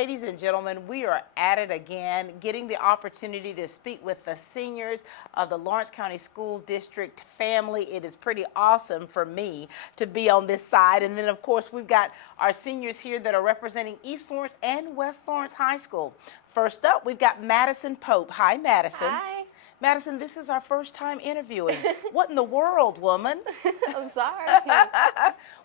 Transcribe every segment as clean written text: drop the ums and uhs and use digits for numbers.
ladies and gentlemen, we are at it again, getting the opportunity to speak with the seniors of the Lawrence County School District family. It is pretty awesome for me to be on this side. And then, of course, we've got our seniors here that are representing East Lawrence and West Lawrence High School. First up, we've got Madison Pope. Hi, Madison. Hi. Madison, this is our first time interviewing. What in the world, woman? I'm sorry.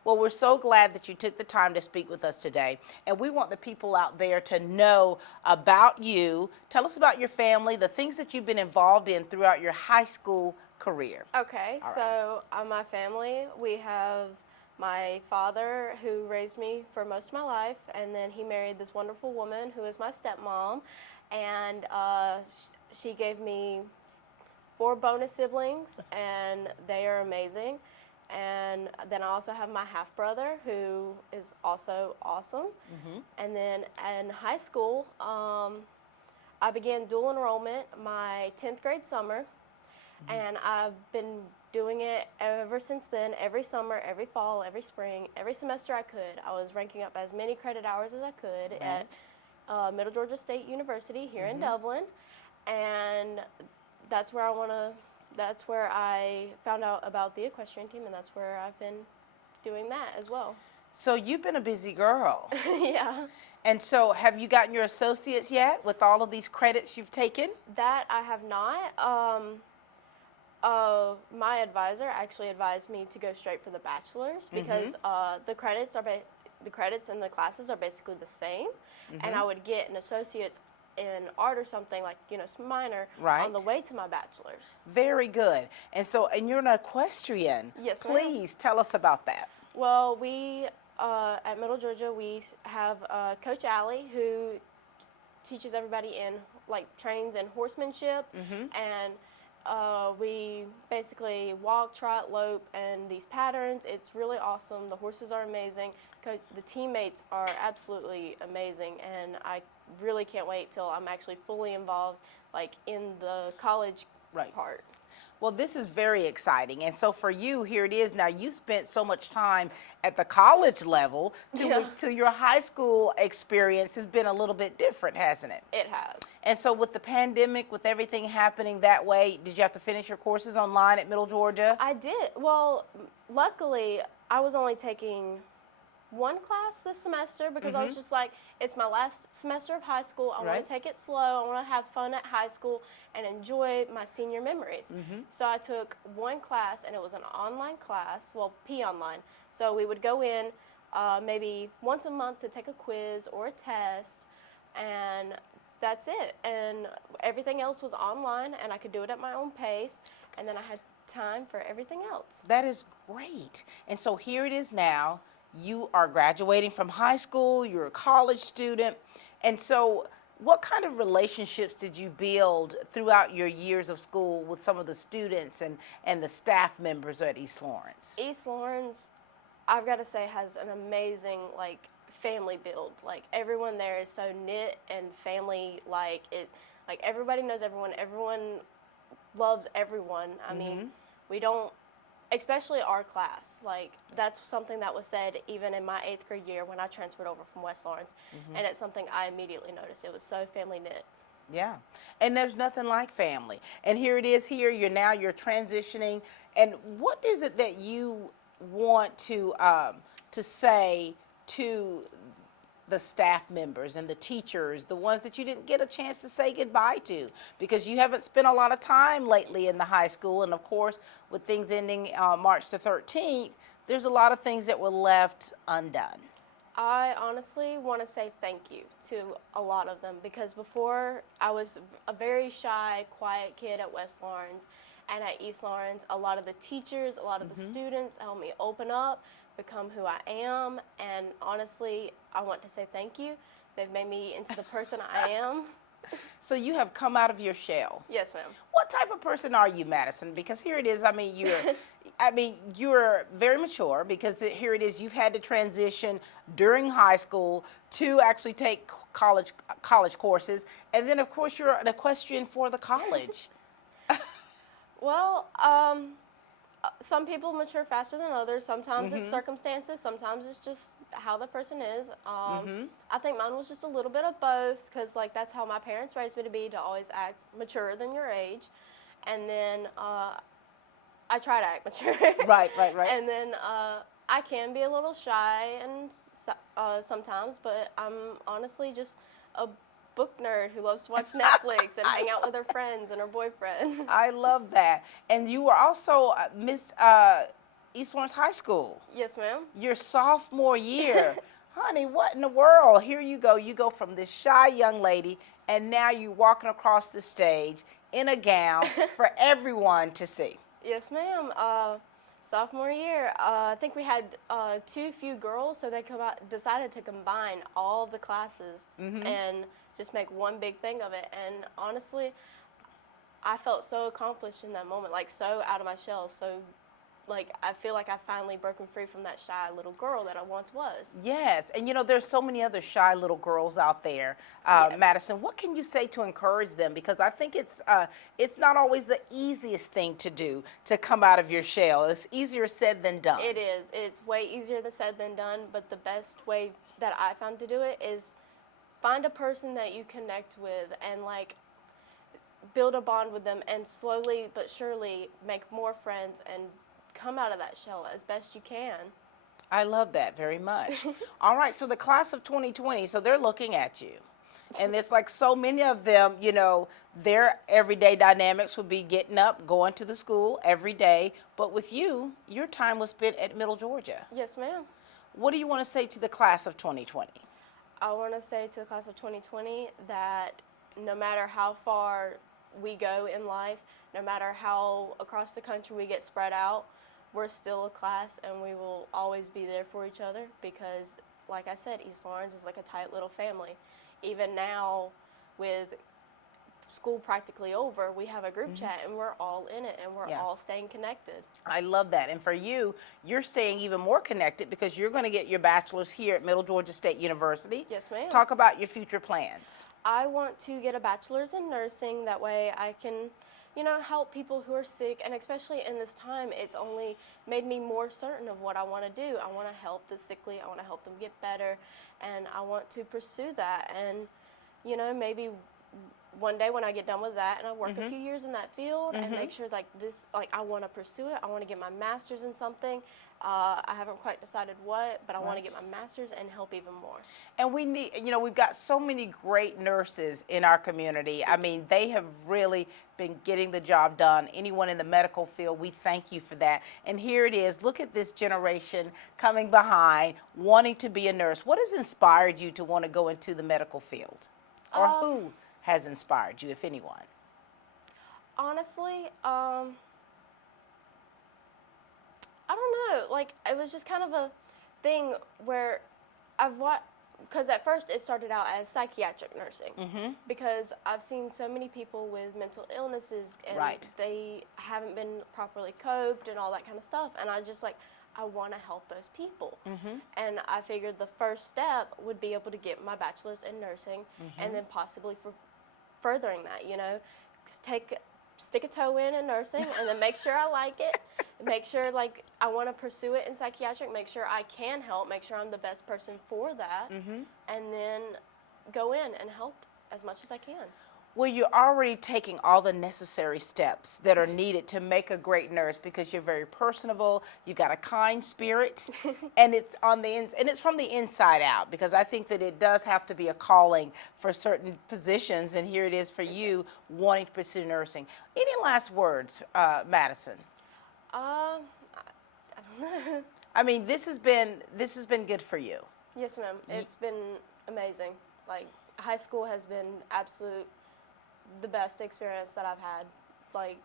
Well, we're so glad that you took the time to speak with us today. And we want the people out there to know about you. Tell us about your family, the things that you've been involved in throughout your high school career. Okay, so my family, we have my father who raised me for most of my life, and then he married this wonderful woman who is my stepmom, and she gave me 4 bonus siblings, and they are amazing. And then I also have my half-brother who is also awesome. And then in high school, I began dual enrollment my 10th grade summer, and I've been doing it ever since then, every summer, every fall, every spring, every semester I could. I was ranking up as many credit hours as I could at Middle Georgia State University here in Dublin, and that's where I found out about the equestrian team, and that's where I've been doing that as well. So you've been a busy girl. Yeah. And so have you gotten your associates yet with all of these credits you've taken? That I have not. My advisor actually advised me to go straight for the bachelor's because the credits and the classes are basically the same, and I would get an associate's in art or something like, minor on the way to my bachelor's. Very good. And you're an equestrian. Yes, ma'am. Please tell us about that. Well, we at Middle Georgia, we have Coach Allie who teaches everybody trains in horsemanship, and we basically walk, trot, lope, and these patterns. It's really awesome. The horses are amazing. The teammates are absolutely amazing, and I really can't wait till I'm actually fully involved, in the college part. Well, this is very exciting. And so for you, here it is. Now, you spent so much time at the college level to your high school experience has been a little bit different, hasn't it? It has. And so with the pandemic, with everything happening that way, did you have to finish your courses online at Middle Georgia? I did. Well, luckily, I was only taking 1 class this semester because I was just like, it's my last semester of high school. I want to take it slow. I want to have fun at high school and enjoy my senior memories. So I took 1 class, and it was an online class, well, P-Online. So we would go in maybe once a month to take a quiz or a test, and that's it. And everything else was online, and I could do it at my own pace, and then I had time for everything else. That is great. And so here it is now. You are graduating from high school, you're a college student, and so what kind of relationships did you build throughout your years of school with some of the students and the staff members at East Lawrence? East Lawrence, I've got to say, has an amazing, family build. Everyone there is so knit and family, everybody knows everyone, everyone loves everyone. I mean, we don't, especially our class, that's something that was said even in my 8th grade year when I transferred over from West Lawrence, and it's something I immediately noticed. It was so family knit. Yeah, and there's nothing like family. And here it is here, you're transitioning, and what is it that you want to say to the staff members and the teachers, the ones that you didn't get a chance to say goodbye to, because you haven't spent a lot of time lately in the high school, and of course with things ending March the 13th, there's a lot of things that were left undone. I honestly want to say thank you to a lot of them, because before I was a very shy, quiet kid at West Lawrence, and at East Lawrence, a lot of the teachers, a lot of the students helped me open up, become who I am, and honestly, I want to say thank you. They've made me into the person I am. So you have come out of your shell. Yes, ma'am. What type of person are you, Madison? Because here it is, you're very mature, because here it is, you've had to transition during high school to actually take college courses, and then of course you're an equestrian for the college. Well, some people mature faster than others. Sometimes it's circumstances. Sometimes it's just how the person is. I think mine was just a little bit of both, because like that's how my parents raised me to be, to always act mature than your age, and then I try to act mature. Right. And then I can be a little shy and sometimes, but I'm honestly just a book nerd who loves to watch Netflix and hang out with her friends and her boyfriend. I love that. And you were also Miss East Lawrence High School. Yes, ma'am. Your sophomore year. Honey, what in the world? Here you go. You go from this shy young lady, and now you're walking across the stage in a gown for everyone to see. Yes, ma'am. Sophomore year, I think we had too few girls, so they decided to combine all the classes and just make one big thing of it. And honestly, I felt so accomplished in that moment, like so out of my shell, so like I feel like I've finally broken free from that shy little girl that I once was. Yes, and you know, there's so many other shy little girls out there. Yes. Madison, what can you say to encourage them? Because I think it's not always the easiest thing to do, to come out of your shell. It's easier said than done. It is. It's way easier said than done, but the best way that I found to do it is find a person that you connect with and like build a bond with them, and slowly but surely make more friends and come out of that shell as best you can. I love that very much. All right, so the class of 2020, so they're looking at you. And it's like so many of them, you know, their everyday dynamics would be getting up, going to the school every day. But with you, your time was spent at Middle Georgia. Yes, ma'am. What do you want to say to the class of 2020? I want to say to the class of 2020 that no matter how far we go in life, no matter how across the country we get spread out, we're still a class, and we will always be there for each other, because like I said, East Lawrence is like a tight little family. Even now, with school practically over, we have a group chat, and we're all in it, and we're all staying connected. I love that. And for you, you're staying even more connected because you're going to get your bachelor's here at Middle Georgia State University. Yes, ma'am. Talk about your future plans. I want to get a bachelor's in nursing. That way I can, you know, help people who are sick, and especially in this time, it's only made me more certain of what I want to do. I want to help the sickly, I want to help them get better, and I want to pursue that. And, you know, maybe one day when I get done with that and I work a few years in that field and make sure like this, like I want to pursue it. I want to get my master's in something. I haven't quite decided what, but I want to get my master's and help even more. And we need, you know, we've got so many great nurses in our community. I mean, they have really been getting the job done. Anyone in the medical field, we thank you for that. And here it is. Look at this generation coming behind, wanting to be a nurse. What has inspired you to want to go into the medical field? Or who has inspired you, if anyone? Honestly, I don't know. Like, it was just kind of a thing where I've watched, because at first it started out as psychiatric nursing, because I've seen so many people with mental illnesses, and they haven't been properly coped and all that kind of stuff, and I just like, I want to help those people. And I figured the first step would be able to get my bachelor's in nursing, and then possibly for furthering that, you know, stick a toe in nursing, and then make sure I like it, make sure like I want to pursue it in psychiatric, make sure I can help, make sure I'm the best person for that, and then go in and help as much as I can. Well, you're already taking all the necessary steps that are needed to make a great nurse, because you're very personable, you've got a kind spirit, and it's on the and it's from the inside out, because I think that it does have to be a calling for certain positions, and here it is for you wanting to pursue nursing. Any last words, Madison? I don't know. I mean, this has been good for you. Yes, ma'am. It's been amazing. Like, high school has been the best experience that I've had. Like,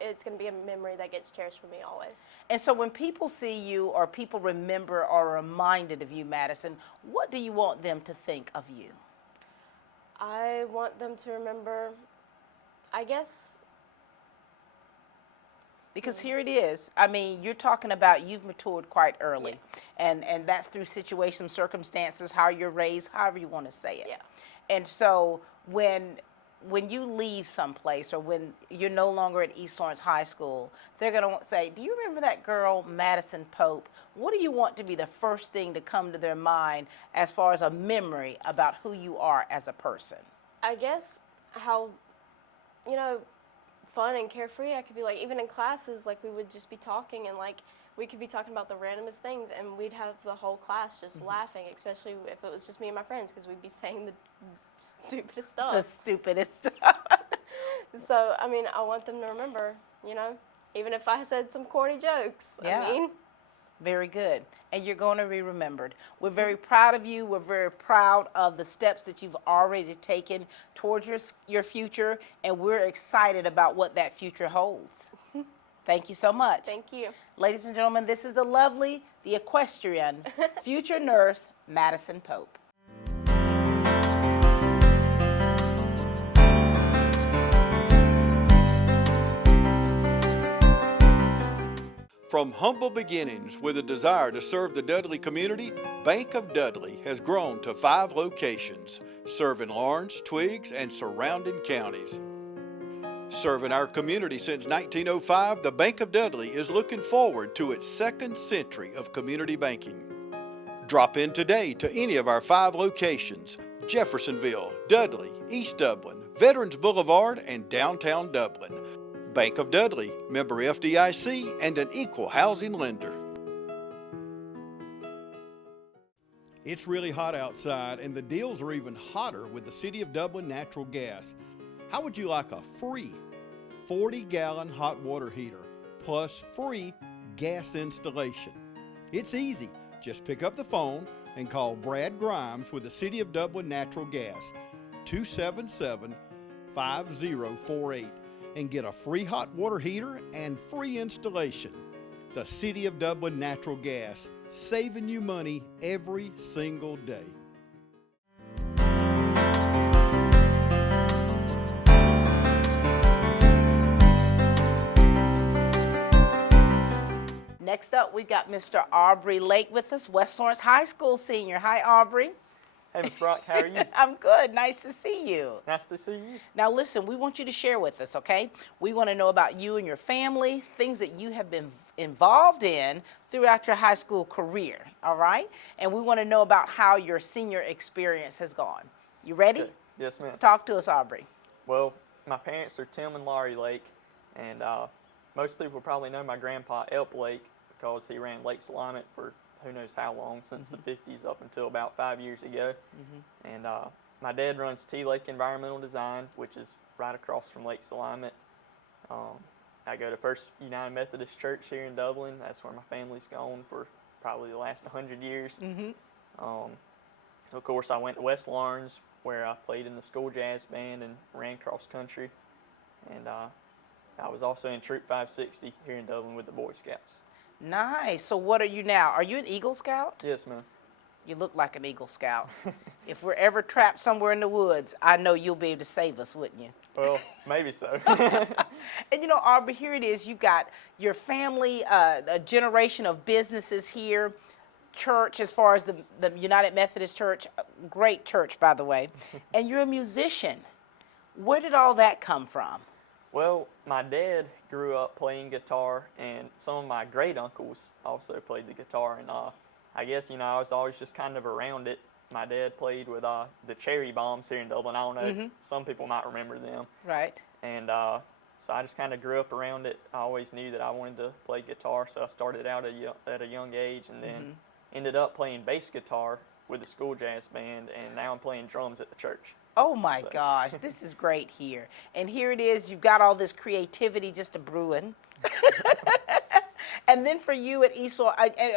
it's going to be a memory that gets cherished for me always. And so when people see you, or people remember or are reminded of you, Madison, what do you want them to think of you? I want them to remember, I guess... Because here it is. I mean, you're talking about you've matured quite early. And that's through situations, circumstances, how you're raised, however you want to say it. Yeah. And so when when you leave someplace or when you're no longer at East Lawrence High School, they're going to say, do you remember that girl, Madison Pope? What do you want to be the first thing to come to their mind as far as a memory about who you are as a person? I guess how, you know, fun and carefree I could be. Like, even in classes, like, we would just be talking and, like, we could be talking about the randomest things, and we'd have the whole class just laughing, especially if it was just me and my friends, because we'd be saying the stupidest stuff. The stupidest stuff. So, I mean, I want them to remember, you know, even if I said some corny jokes. Yeah. I mean, very good. And you're going to be remembered. We're very proud of you. We're very proud of the steps that you've already taken towards your future, and we're excited about what that future holds. Thank you so much. thank you. Ladies and gentlemen, this is the lovely, the equestrian, future nurse, Madison Pope. From humble beginnings with a desire to serve the Dudley community, Bank of Dudley has grown to 5 locations, serving Lawrence, Twiggs, and surrounding counties. Serving our community since 1905, the Bank of Dudley is looking forward to its 2nd century of community banking. Drop in today to any of our 5 locations: Jeffersonville, Dudley, East Dublin, Veterans Boulevard, and downtown Dublin. Bank of Dudley, member FDIC, and an equal housing lender. It's really hot outside, and the deals are even hotter with the City of Dublin natural gas. How would you like a free 40-gallon hot water heater plus free gas installation? It's easy. Just pick up the phone and call Brad Grimes with the City of Dublin Natural Gas, 277-5048, and get a free hot water heater and free installation. The City of Dublin Natural Gas, saving you money every single day. Next up, we've got Mr. Aubrey Lake with us, West Lawrence High School senior. Hi, Aubrey. Hey, Ms. Brock, how are you? I'm good. Nice to see you. Nice to see you. Now, listen, we want you to share with us, okay? We want to know about you and your family, things that you have been involved in throughout your high school career, all right? And we want to know about how your senior experience has gone. You ready? Okay. Yes, ma'am. Talk to us, Aubrey. Well, my parents are Tim and Laurie Lake, and most people probably know my grandpa, Elp Lake, because he ran Lakes Alignment for who knows how long, since the 50s up until about 5 years ago. And my dad runs T Lake Environmental Design, which is right across from Lakes Alignment. I go to First United Methodist Church here in Dublin. That's where my family's gone for probably the last 100 years. Of course, I went to West Lawrence, where I played in the school jazz band and ran cross country. And I was also in Troop 560 here in Dublin with the Boy Scouts. Nice. So what are you now? Are you an Eagle Scout? Yes, ma'am. You look like an Eagle Scout. If we're ever trapped somewhere in the woods, I know you'll be able to save us, wouldn't you? Well, maybe so. And you know, Aubrey, here it is. You've got your family, a generation of businesses here, church as far as the United Methodist Church, great church, by the way, and you're a musician. Where did all that come from? Well, my dad grew up playing guitar, and some of my great uncles also played the guitar, and I guess, you know, I was always just kind of around it. My dad played with the Cherry Bombs here in Dublin. I don't know, some people might remember them. Right. And so I just kind of grew up around it. I always knew that I wanted to play guitar, so I started out at a young age, and then ended up playing bass guitar with the school jazz band, and now I'm playing drums at the church. Oh my gosh, this is great here. And here it is, you've got all this creativity just a brewing. And then for you at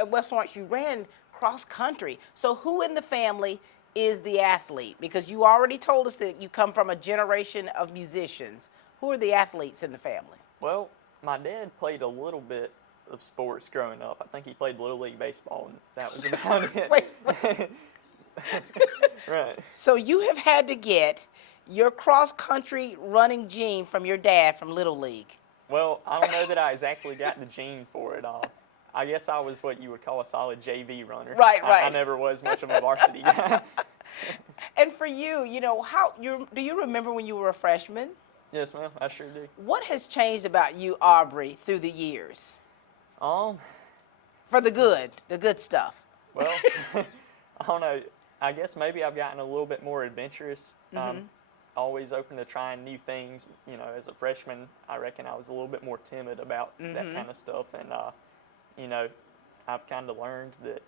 West Lawrence, you ran cross country. So who in the family is the athlete? Because you already told us that you come from a generation of musicians. Who are the athletes in the family? Well, my dad played a little bit of sports growing up. I think he played Little League Baseball, and that was about it. Wait. Right. So you have had to get your cross-country running gene from your dad from Little League. Well, I don't know that I exactly got the gene for it. I guess I was what you would call a solid JV runner. Right, I right. never was much of a varsity guy. And for you, do you remember when you were a freshman? Yes, ma'am, I sure do. What has changed about you, Aubrey, through the years? Um, For the good stuff. well, I don't know. I guess maybe I've gotten a little bit more adventurous. Always open to trying new things. You know, as a freshman, I reckon I was a little bit more timid about that kind of stuff. And, you know, I've kind of learned that,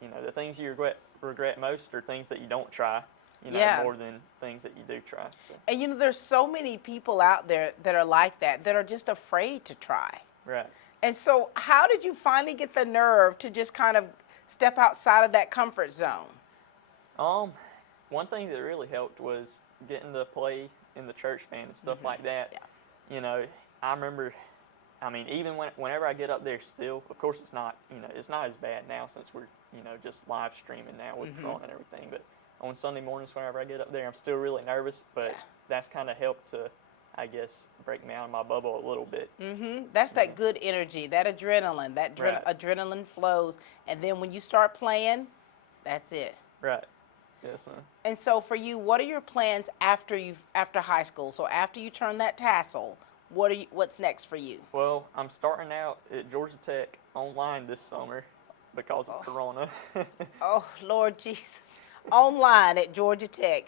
you know, the things you regret most are things that you don't try, you know, Yeah. more than things that you do try. So, And there's so many people out there that are like that are just afraid to try. right. And so how did you finally get the nerve to just kind of step outside of that comfort zone? One thing that really helped was getting to play in the church band and stuff like that. Yeah. You know, I remember, I mean, even whenever I get up there still, of course it's not, you know, it's not as bad now since we're, you know, just live streaming now with Corona and everything. But on Sunday mornings, whenever I get up there, I'm still really nervous, but that's kind of helped to, I guess, break me out of my bubble a little bit. That's that good energy, that adrenaline, Right. adrenaline flows. And then when you start playing, that's it. Right. Yes, ma'am. And so for you, what are your plans after high school? So after you turn that tassel, what's next for you? Well, I'm starting out at Georgia Tech online this summer because of Corona. Oh, Lord Jesus. Online at Georgia Tech.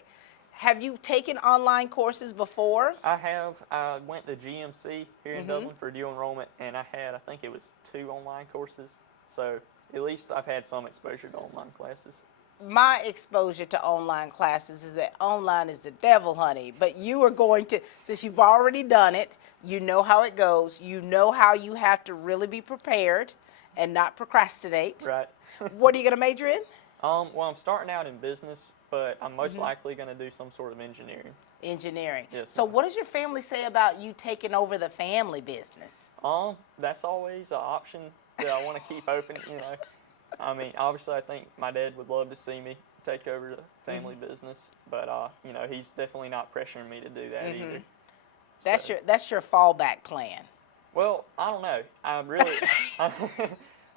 Have you taken online courses before? I have. I went to GMC here in Dublin for dual enrollment, and I think it was 2 online courses. So at least I've had some exposure to online classes. My exposure to online classes is that online is the devil, honey. But you are going to, since you've already done it, you know how it goes. You know how you have to really be prepared and not procrastinate. Right. What are you going to major in? Well, I'm starting out in business, but I'm most likely going to do some sort of engineering. Engineering. Yes, So ma'am. what does your family say about you taking over the family business? That's always an option that I want to keep open, you know. I mean, obviously, I think my dad would love to see me take over the family business, but you know, he's definitely not pressuring me to do that either. So, That's your fallback plan. well, I don't know.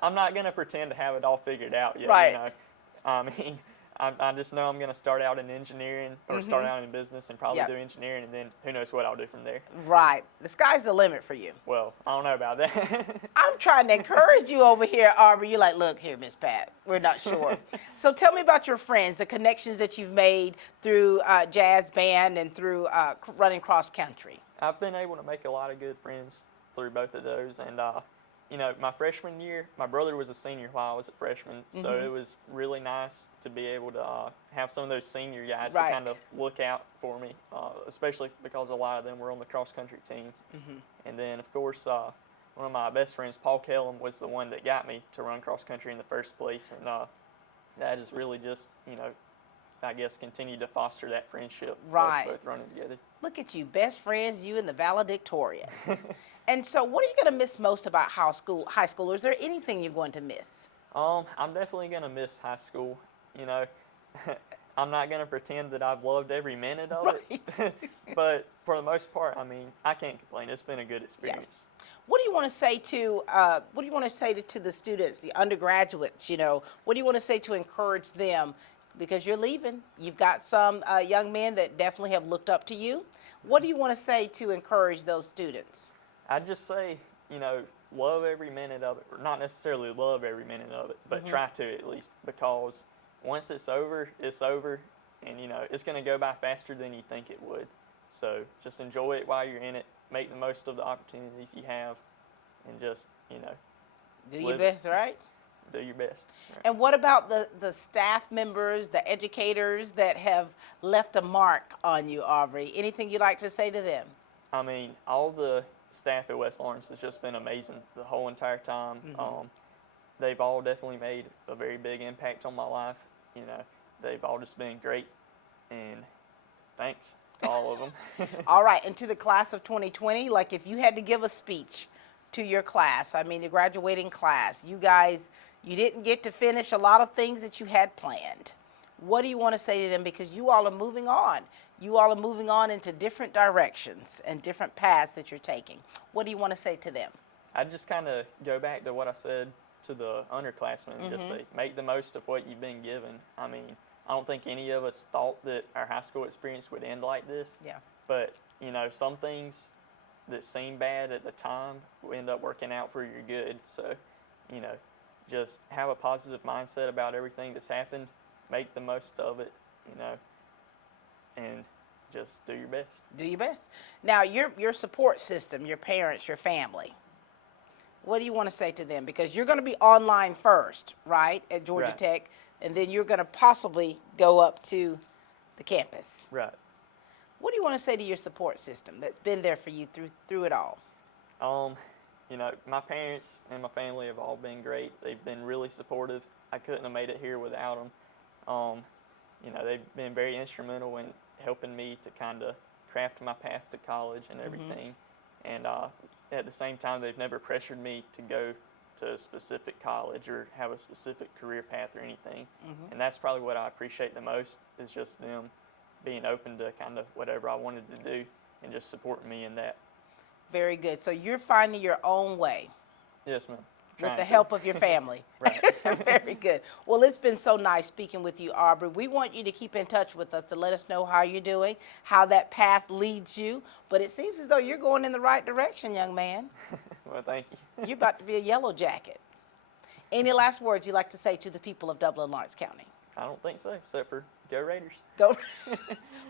I'm not gonna pretend to have it all figured out yet. Right. You know, I mean, I just know I'm gonna start out in engineering or start out in business and probably Yep. do engineering, and then who knows what I'll do from there. Right. The sky's the limit for you. Well, I don't know about that. I'm trying to encourage you over here, Aubrey. You're like, look here, Miss Pat, we're not sure. So tell me about your friends, the connections that you've made through jazz band and through running cross country. I've been able to make a lot of good friends through both of those, and you know, my freshman year, my brother was a senior while I was a freshman, so it was really nice to be able to have some of those senior guys Right. to kind of look out for me, especially because a lot of them were on the cross country team. And then, of course, one of my best friends, Paul Kellum, was the one that got me to run cross country in the first place, and that has really just, you know, I guess, continued to foster that friendship. Right. Us both running together. Look at you, best friends, you and the valedictorian. And so what are you going to miss most about high school? Is there anything you're going to miss? I'm definitely gonna miss high school. You know, I'm not gonna pretend that I've loved every minute of it, but for the most part, I mean, I can't complain. It's been a good experience. What do you want to say to to the students, the undergraduates? You know, what do you want to say to encourage them? Because you're leaving, you've got some young men that definitely have looked up to you. What do you want to say to encourage those students? I'd just say, you know, love every minute of it, or not necessarily love every minute of it, but try to at least, because once it's over, and you know, it's gonna go by faster than you think it would. So just enjoy it while you're in it, make the most of the opportunities you have, and just, you know, Do your Live it. best, right? do your best. Right. And what about the staff members, the educators that have left a mark on you, Aubrey? Anything you'd like to say to them? I mean, all the staff at West Lawrence has just been amazing the whole entire time. They've all definitely made a very big impact on my life. You know, they've all just been great, and thanks to all of them. All right, and to the class of 2020, like if you had to give a speech to your class, I mean the graduating class, you guys, you didn't get to finish a lot of things that you had planned. What do you want to say to them? Because you all are moving on. You all are moving on into different directions and different paths that you're taking. What do you want to say to them? I just kind of go back to what I said to the underclassmen and just say, make the most of what you've been given. I mean, I don't think any of us thought that our high school experience would end like this. Yeah. But, you know, some things that seem bad at the time will end up working out for your good. So, you know, just have a positive mindset about everything that's happened. Make the most of it, you know, and just do your best. Do your best. Now, your support system, your parents, your family, what do you want to say to them? Because you're going to be online first, right, at Georgia Right. Tech, and then you're going to possibly go up to the campus. Right. What do you want to say to your support system that's been there for you through it all? You know, my parents and my family have all been great. They've been really supportive. I couldn't have made it here without them. You know, they've been very instrumental in helping me to kind of craft my path to college and everything. And at the same time, they've never pressured me to go to a specific college or have a specific career path or anything. And that's probably what I appreciate the most, is just them being open to kind of whatever I wanted to do and just supporting me in that. Very good. So you're finding your own way Yes, ma'am. with Trying the to. help of your family. Right. Very good. Well, it's been so nice speaking with you, Aubrey. We want you to keep in touch with us to let us know how you're doing, how that path leads you. But it seems as though you're going in the right direction, young man. Well, thank you. You're about to be a yellow jacket. Any last words you'd like to say to the people of Dublin Lawrence County? I don't think so, except for go Raiders. Go.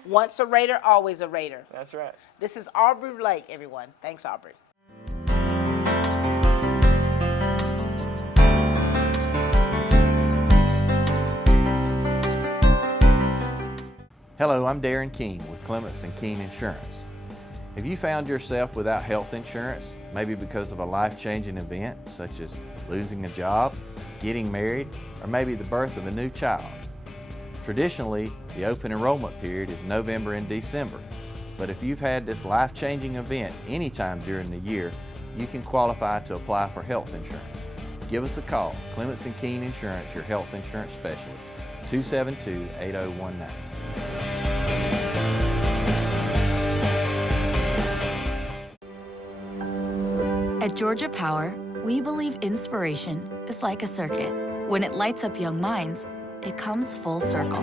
Once a Raider, always a Raider. That's right. This is Aubrey Lake, everyone. Thanks, Aubrey. Hello, I'm Darren King with Clements and Keene Insurance. Have you found yourself without health insurance, maybe because of a life-changing event such as losing a job, getting married, or maybe the birth of a new child? Traditionally, the open enrollment period is November and December, but if you've had this life-changing event anytime during the year, you can qualify to apply for health insurance. Give us a call, Clements and Keene Insurance, your health insurance specialist, 272-8019. At Georgia Power, we believe inspiration is like a circuit. When it lights up young minds, it comes full circle.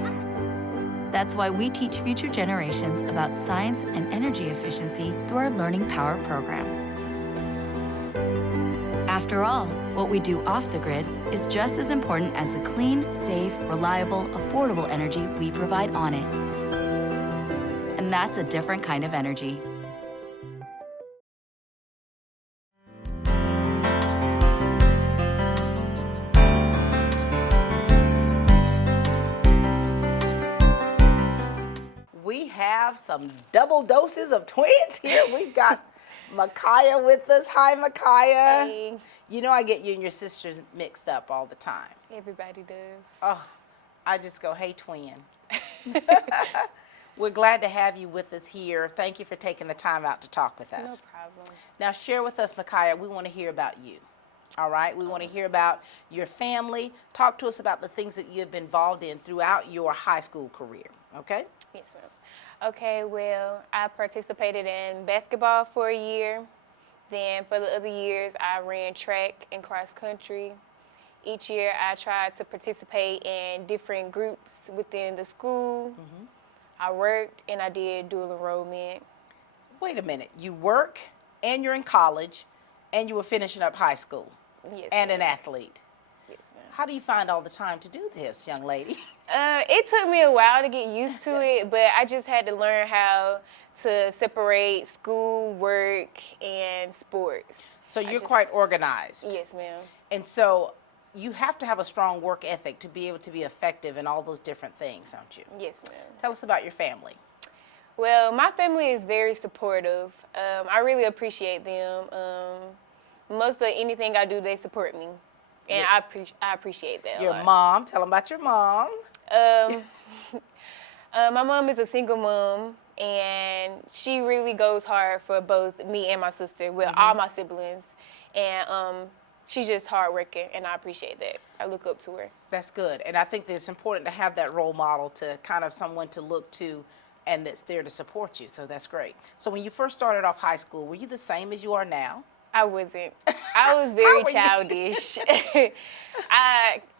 That's why we teach future generations about science and energy efficiency through our Learning Power program. After all, what we do off the grid is just as important as the clean, safe, reliable, affordable energy we provide on it. And that's a different kind of energy. We have some double doses of twins here. We've got Makayla with us. Hi, Makayla. Hey. You know I get you and your sisters mixed up all the time. Everybody does. Oh, I just go, hey, twin. We're glad to have you with us here. Thank you for taking the time out to talk with us. No problem. Now, share with us, Makayla, we want to hear about you. All right? We want to hear about your family. Talk to us about the things that you've been involved in throughout your high school career. Okay? Yes, ma'am. Okay, well, I participated in basketball for a year. Then for the other years, I ran track and cross country. Each year, I tried to participate in different groups within the school. I worked and I did dual enrollment. Wait a minute. You work and you're in college and you were finishing up high school Yes, and ma'am. an athlete. Yes, ma'am. How do you find all the time to do this, young lady? It took me a while to get used to it, but I just had to learn how to separate school, work, and sports. So you're just- quite organized. Yes, ma'am. And so you have to have a strong work ethic to be able to be effective in all those different things, don't you? Yes, ma'am. Tell us about your family. Well, my family is very supportive. I really appreciate them. Most of anything I do, they support me, and I appreciate that. a Your lot. mom. Tell them about your mom. My mom is a single mom, and she really goes hard for both me and my sister, with all my siblings, and she's just hardworking, and I appreciate that. I look up to her. That's good. And I think that it's important to have that role model, to kind of someone to look to and that's there to support you. So that's great. So when you first started off high school, were you the same as you are now? I wasn't. I was very were you? childish.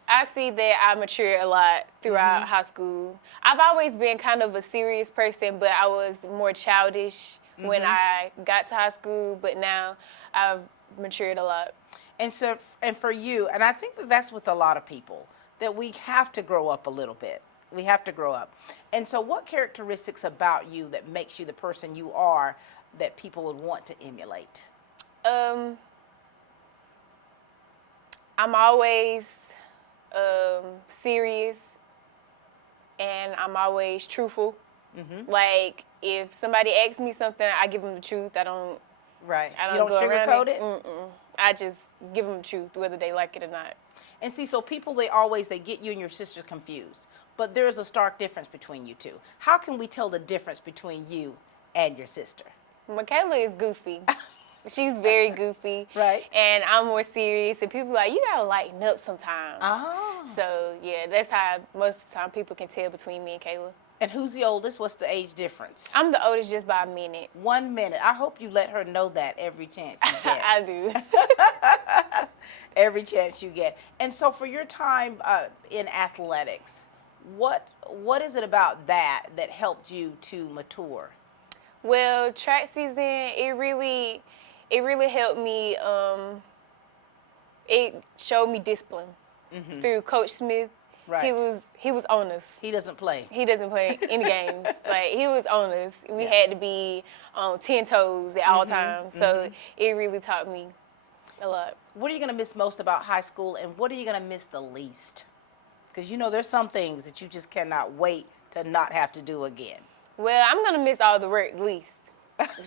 I see that I matured a lot throughout high school. I've always been kind of a serious person, but I was more childish when I got to high school, but now I've matured a lot. And so, and for you, and I think that that's with a lot of people, that we have to grow up a little bit. We have to grow up. And so what characteristics about you that makes you the person you are that people would want to emulate? I'm always serious, and I'm always truthful. Like, if somebody asks me something, I give them the truth. I don't Right. I You don't don't go around sugarcoat it? I just give them the truth, whether they like it or not. And see, so people, they get you and your sister confused. But there is a stark difference between you two. How can we tell the difference between you and your sister? Makayla is goofy. She's very goofy. Right. And I'm more serious, and people are like, you gotta lighten up sometimes. Oh. So, yeah, that's how most of the time people can tell between me and Kayla. And who's the oldest? What's the age difference? I'm the oldest just by a minute. 1 minute. I hope you let her know that every chance you get. I do. Every chance you get. And so for your time in athletics, what is it about that helped you to mature? Well, track season, it really helped me. It showed me discipline through Coach Smith. Right. He was on us. He doesn't play. He doesn't play any games. Like, he was on us. We had to be on 10 toes at all times. So it really taught me a lot. What are you going to miss most about high school, and what are you going to miss the least? Because you know there's some things that you just cannot wait to not have to do again. Well, I'm going to miss all the work least,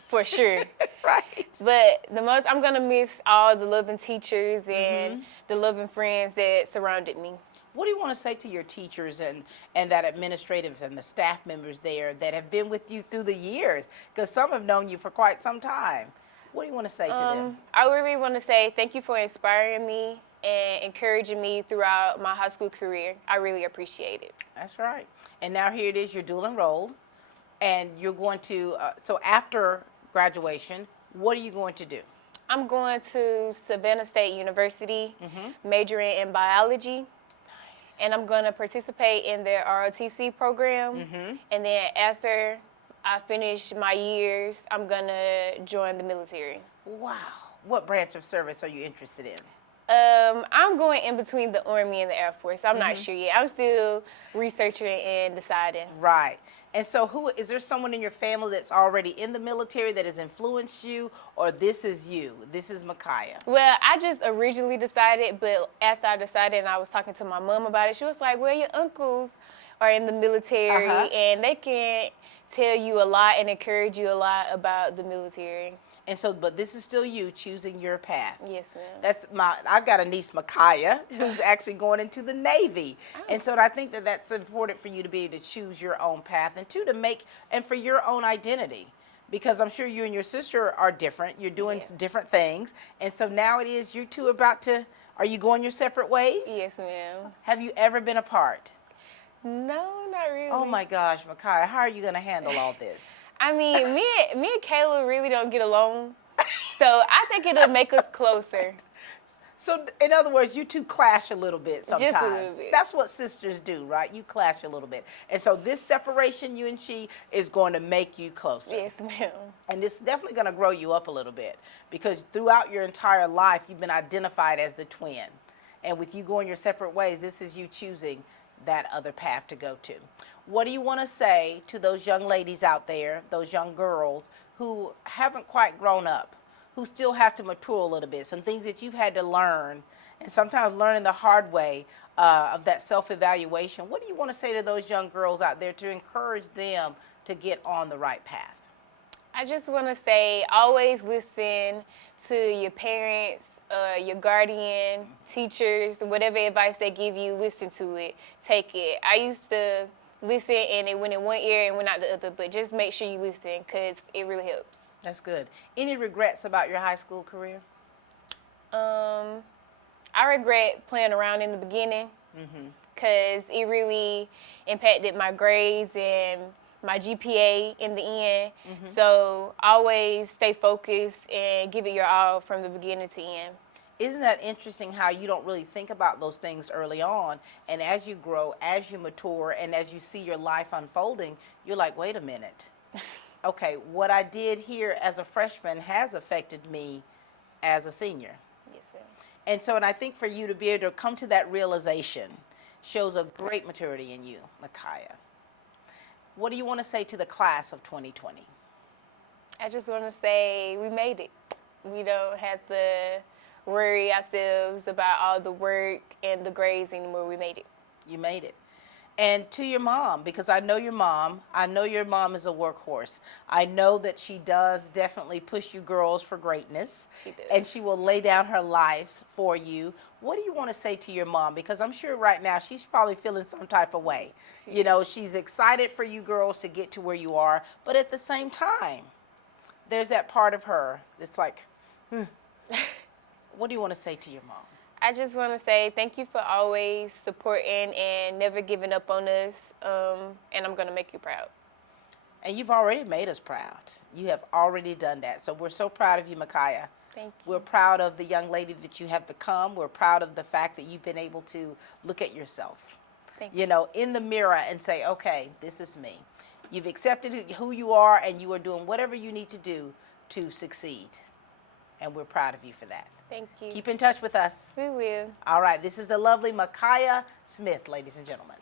for sure. Right. But the most, I'm going to miss all the loving teachers and the loving friends that surrounded me. What do you want to say to your teachers and that administrative and the staff members there that have been with you through the years? Because some have known you for quite some time. What do you want to say to them? I really want to say thank you for inspiring me and encouraging me throughout my high school career. I really appreciate it. That's right. And now here it is, you're dual enrolled, and you're going to, so after graduation, what are you going to do? I'm going to Savannah State University, majoring in biology. And I'm going to participate in their ROTC program. And then after I finish my years, I'm going to join the military. Wow. What branch of service are you interested in? I'm going in between the Army and the Air Force. I'm not sure yet. I'm still researching and deciding. Right. And so is there someone in your family that's already in the military that has influenced you, or this is you? This is Makayla? Well, I just originally decided, but after I decided and I was talking to my mom about it, she was like, well, your uncles are in the military and they can tell you a lot and encourage you a lot about the military. And so, but this is still you choosing your path. Yes, ma'am. I've got a niece, Makayla, who's actually going into the Navy. Oh. And so I think that's important for you to be able to choose your own path, and and for your own identity. Because I'm sure you and your sister are different. You're doing different things. And so now it is you two are you going your separate ways? Yes, ma'am. Have you ever been apart? No, not really. Oh my gosh, Makayla, how are you going to handle all this? I mean, me and Kayla really don't get along, so I think it'll make us closer. So, in other words, you two clash a little bit sometimes. Just a little bit. That's what sisters do, right? You clash a little bit. And so this separation, you and she, is going to make you closer. Yes, ma'am. And it's definitely going to grow you up a little bit, because throughout your entire life, you've been identified as the twin. And with you going your separate ways, this is you choosing that other path to go to. What do you want to say to those young ladies out there, those young girls who haven't quite grown up, who still have to mature a little bit, some things that you've had to learn, and sometimes learning the hard way of that self-evaluation? What do you want to say to those young girls out there to encourage them to get on the right path? I just want to say, always listen to your parents, your guardian, teachers, whatever advice they give you, listen to it, take it. I used to listen and it went in one ear and went out the other, but just make sure you listen because it really helps. That's good. Any regrets about your high school career? I regret playing around in the beginning because it really impacted my grades and my GPA in the end. So always stay focused and give it your all from the beginning to end. Isn't that interesting how you don't really think about those things early on, and as you grow, as you mature, and as you see your life unfolding, you're like, wait a minute. Okay, what I did here as a freshman has affected me as a senior. Yes, ma'am. And so, and I think for you to be able to come to that realization shows a great maturity in you, Makayla. What do you want to say to the class of 2020? I just want to say we made it. We don't have to worry ourselves about all the work and the grades anymore. We made it. You made it. And to your mom, because I know your mom is a workhorse. I know that she does definitely push you girls for greatness. She does. And she will lay down her life for you. What do you want to say to your mom? Because I'm sure right now she's probably feeling some type of way. You know, she's excited for you girls to get to where you are, but at the same time, there's that part of her that's like, what do you want to say to your mom? I just want to say thank you for always supporting and never giving up on us, and I'm going to make you proud. And you've already made us proud. You have already done that. So we're so proud of you, Makayla. Thank you. We're proud of the young lady that you have become. We're proud of the fact that you've been able to look at yourself, Thank you know, in the mirror and say, okay, this is me. You've accepted who you are, and you are doing whatever you need to do to succeed. And we're proud of you for that. Thank you. Keep in touch with us. We will. All right, this is the lovely Makayla Smith, ladies and gentlemen.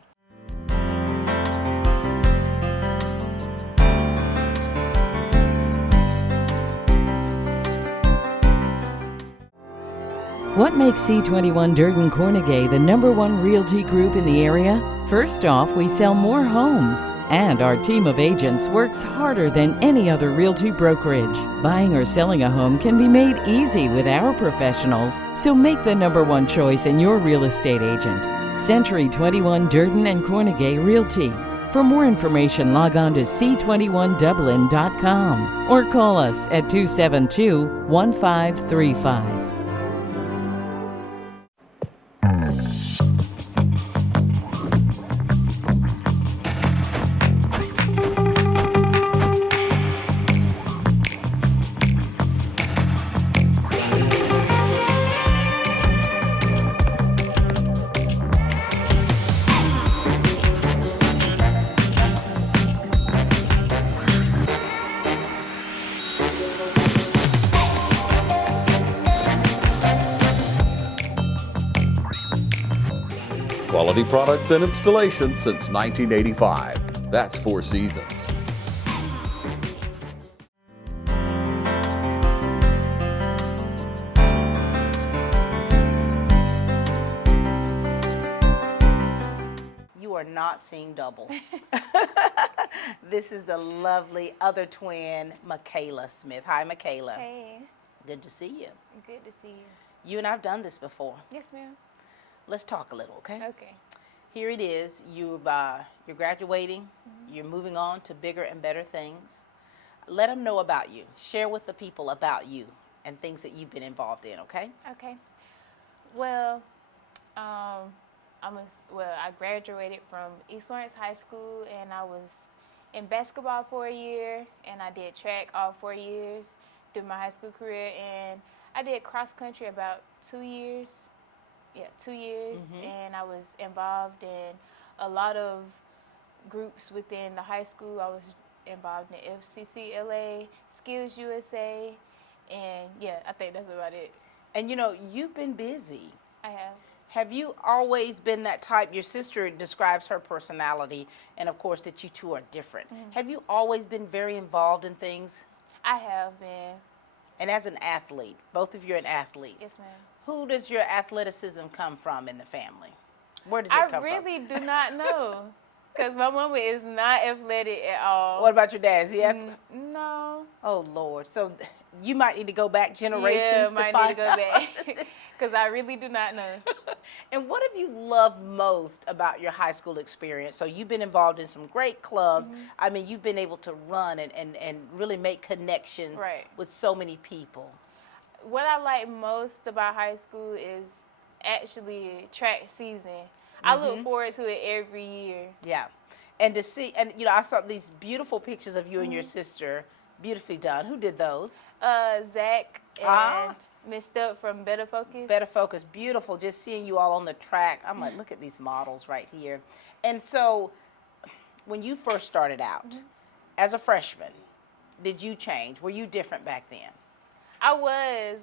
What makes C21 Durden Cornegay the #1 realty group in the area? First off, we sell more homes, and our team of agents works harder than any other realty brokerage. Buying or selling a home can be made easy with our professionals, so make the #1 choice in your real estate agent. Century 21 Durden and Cornegay Realty. For more information, log on to c21dublin.com or call us at 272-1535. Quality products and installation since 1985. That's 4 Seasons. You are not seeing double. This is the lovely other twin, Makayla Smith. Hi, Makayla. Hey, Good to see you. good to see you. You and I have done this before. Yes, ma'am. Let's talk a little, okay? Okay. Here it is. You're graduating. You're moving on to bigger and better things. Let them know about you. Share with the people about you and things that you've been involved in, okay? Okay. Well, I graduated from East Lawrence High School, and I was in basketball for a year, and I did track all 4 years through my high school career, and I did cross country about 2 years. Yeah, 2 years, and I was involved in a lot of groups within the high school. I was involved in FCCLA, Skills USA, and yeah, I think that's about it. And you know, you've been busy. I have. Have you always been that type? Your sister describes her personality, and of course that you two are different. Have you always been very involved in things? I have been. And as an athlete, both of you are athletes. Yes, ma'am. Who does your athleticism come from in the family? Where does it come from? I really do not know, because my mama is not athletic at all. What about your dad? Is he athletic? No. Oh, Lord. So you might need to go back generations Yeah, to might find need to go out. back, because I really do not know. And what have you loved most about your high school experience? So you've been involved in some great clubs. I mean, you've been able to run and really make connections Right. with so many people. What I like most about high school is actually track season. I look forward to it every year. Yeah. And to see, and you know, I saw these beautiful pictures of you and your sister, beautifully done. Who did those? Zach and Miss Stubb from Better Focus. Better Focus, beautiful. Just seeing you all on the track. I'm like, look at these models right here. And so, when you first started out as a freshman, did you change? Were you different back then? I was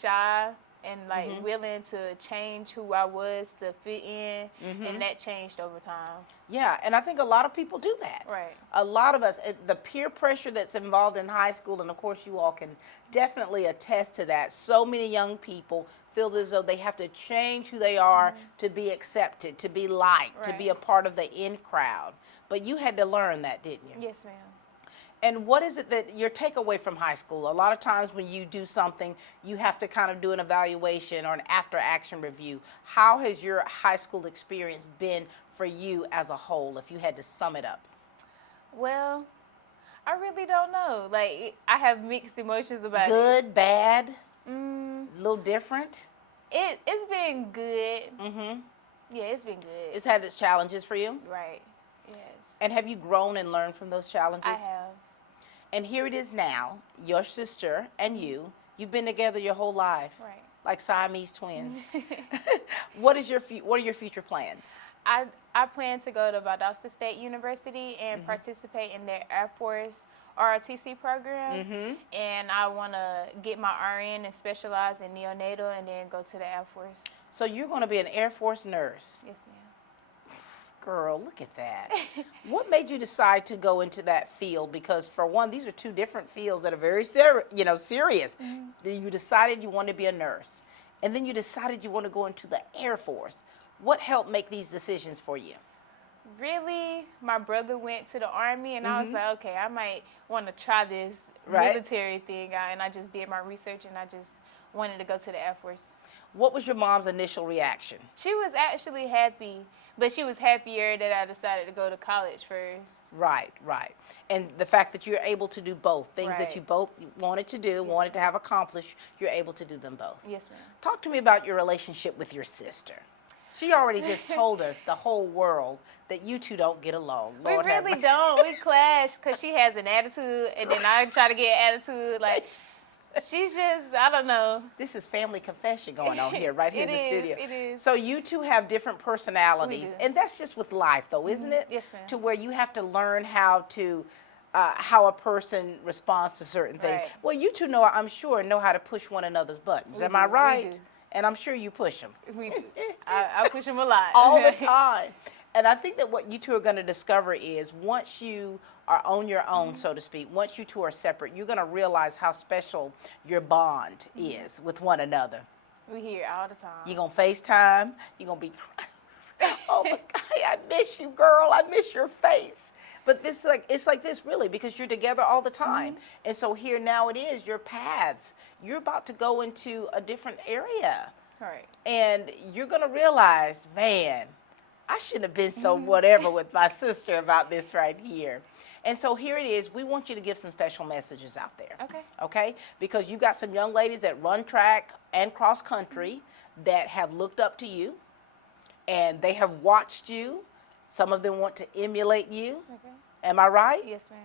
shy and willing to change who I was to fit in, and that changed over time. Yeah, and I think a lot of people do that. Right. A lot of us, the peer pressure that's involved in high school, and of course you all can definitely attest to that. So many young people feel as though they have to change who they are to be accepted, to be liked, to be a part of the in crowd. But you had to learn that, didn't you? Yes, ma'am. And what is it that your takeaway from high school? A lot of times when you do something, you have to kind of do an evaluation or an after action review. How has your high school experience been for you as a whole, if you had to sum it up? Well, I really don't know. Like, I have mixed emotions about it. Good, bad, a little different? It's been good. Yeah, it's been good. It's had its challenges for you? Right. Yes. And have you grown and learned from those challenges? I have. And here it is now, your sister and you've been together your whole life. Right. Like Siamese twins. What are your future plans? I plan to go to Valdosta State University and participate in their Air Force ROTC program. And I want to get my RN and specialize in neonatal and then go to the Air Force. So you're going to be an Air Force nurse. Yes, ma'am. Girl, look at that. What made you decide to go into that field? Because for one, these are two different fields that are very serious. You decided you want to be a nurse, and then you decided you want to go into the Air Force. What helped make these decisions for you? Really, my brother went to the Army, and I was like, okay, I might want to try this Right. military thing out, and I just did my research, and I just wanted to go to the Air Force. What was your mom's initial reaction? She was actually happy, but she was happier that I decided to go to college first. Right. And the fact that you're able to do both, things that Right. you both wanted to do, wanted to have accomplished, you're able to do them both. Yes, ma'am. Talk to me about your relationship with your sister. She already just told us, the whole world, that you two don't get along. We Lord have really mercy. don't. We clash because she has an attitude, and then I try to get attitude. Like, she's just, I don't know. This is family confession going on here, right here in the studio. It is. So you two have different personalities, We do. and that's just with life, though, isn't it? Yes, ma'am. To where you have to learn how a person responds to certain things. Right. Well, you two know, I'm sure, know how to push one another's buttons. We Am I do, we right? do. And I'm sure you push them We do. I push him a lot. all the time. And I think that what you two are going to discover is once you are on your own, so to speak, once you two are separate, you're going to realize how special your bond is with one another. We hear all the time. You're going to FaceTime. You're going to be crying. Oh, my God, I miss you, girl. I miss your face. But it's like this, really, because you're together all the time. And so here now it is, your paths. You're about to go into a different area. Right. And you're going to realize, man, I shouldn't have been so whatever with my sister about this right here. And so here it is. We want you to give some special messages out there. Okay. Okay? Because you got some young ladies that run track and cross country that have looked up to you and they have watched you. Some of them want to emulate you. Okay. Am I right? Yes, ma'am.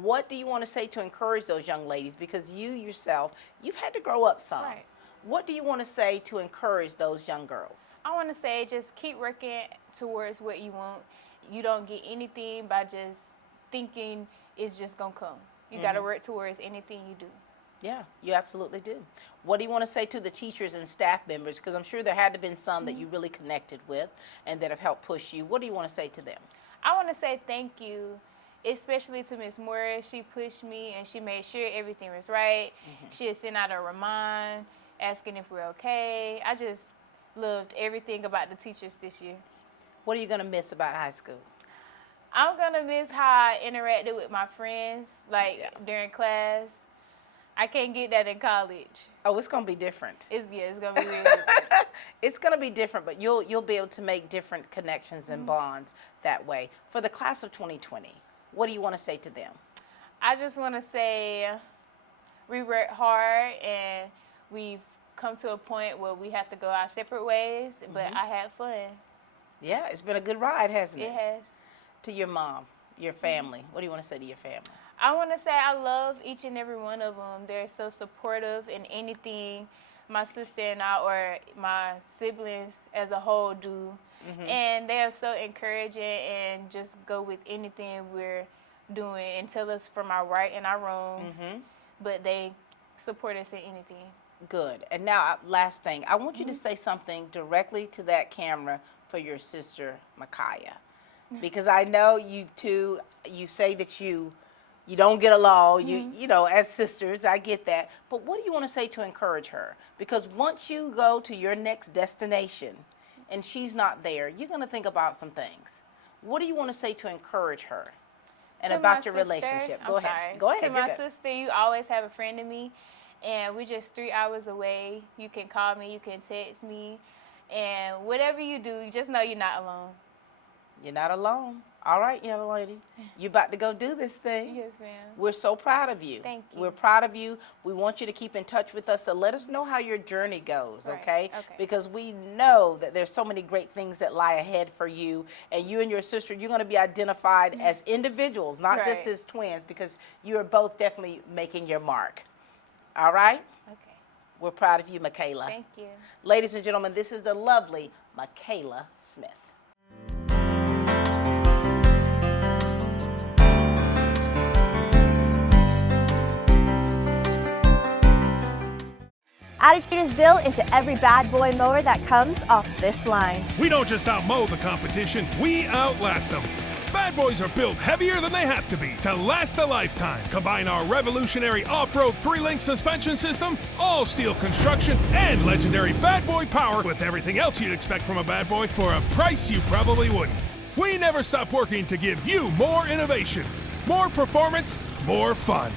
What do you want to say to encourage those young ladies? Because you yourself, you've had to grow up some. Right. What do you want to say to encourage those young girls? I want to say just keep working towards what you want. You don't get anything by just thinking it's just going to come. You got to work towards anything you do. Yeah, you absolutely do. What do you want to say to the teachers and staff members? Because I'm sure there had to have been some that you really connected with and that have helped push you. What do you want to say to them? I want to say thank you, especially to Miss Moore. She pushed me and she made sure everything was right. She had sent out a remind, asking if we're okay. I just loved everything about the teachers this year. What are you going to miss about high school? I'm going to miss how I interacted with my friends, during class. I can't get that in college. Oh, it's going to be different. It's going to be really different. It's going to be different, but you'll be able to make different connections and bonds that way. For the class of 2020, what do you want to say to them? I just want to say we worked hard and we've come to a point where we have to go our separate ways, but I had fun. Yeah, it's been a good ride, hasn't it? It has. to your mom, your family? What do you want to say to your family? I want to say I love each and every one of them. They're so supportive in anything my sister and I or my siblings as a whole do. And they are so encouraging and just go with anything we're doing and tell us from our right and our wrongs. But they support us in anything. Good. And now, last thing, I want you to say something directly to that camera for your sister, Makayla. Because I know you two, you say that you don't get along, you know, as sisters, I get that. But what do you want to say to encourage her? Because once you go to your next destination and she's not there, you're going to think about some things. What do you want to say to encourage her and To about my your sister, relationship? I'm Go ahead. sorry. Go ahead. To you're my good. sister, you always have a friend in me, and we're just 3 hours away. You can call me, you can text me, and whatever you do, you just know you're not alone. You're not alone. All right, young lady. You about to go do this thing. Yes, ma'am. We're so proud of you. Thank you. We're proud of you. We want you to keep in touch with us, so let us know how your journey goes, Right. okay? Okay. Because we know that there's so many great things that lie ahead for you, and you and your sister, you're going to be identified as individuals, not just Right. as twins, because you are both definitely making your mark. All right? Okay. We're proud of you, Makayla. Thank you. Ladies and gentlemen, this is the lovely Makayla Smith. Attitude is built into every bad boy mower that comes off this line. We don't just outmow the competition, we outlast them. Bad boys are built heavier than they have to be to last a lifetime. Combine our revolutionary off-road 3-link suspension system, all-steel construction, and legendary bad boy power with everything else you'd expect from a bad boy for a price you probably wouldn't. We never stop working to give you more innovation, more performance, more fun.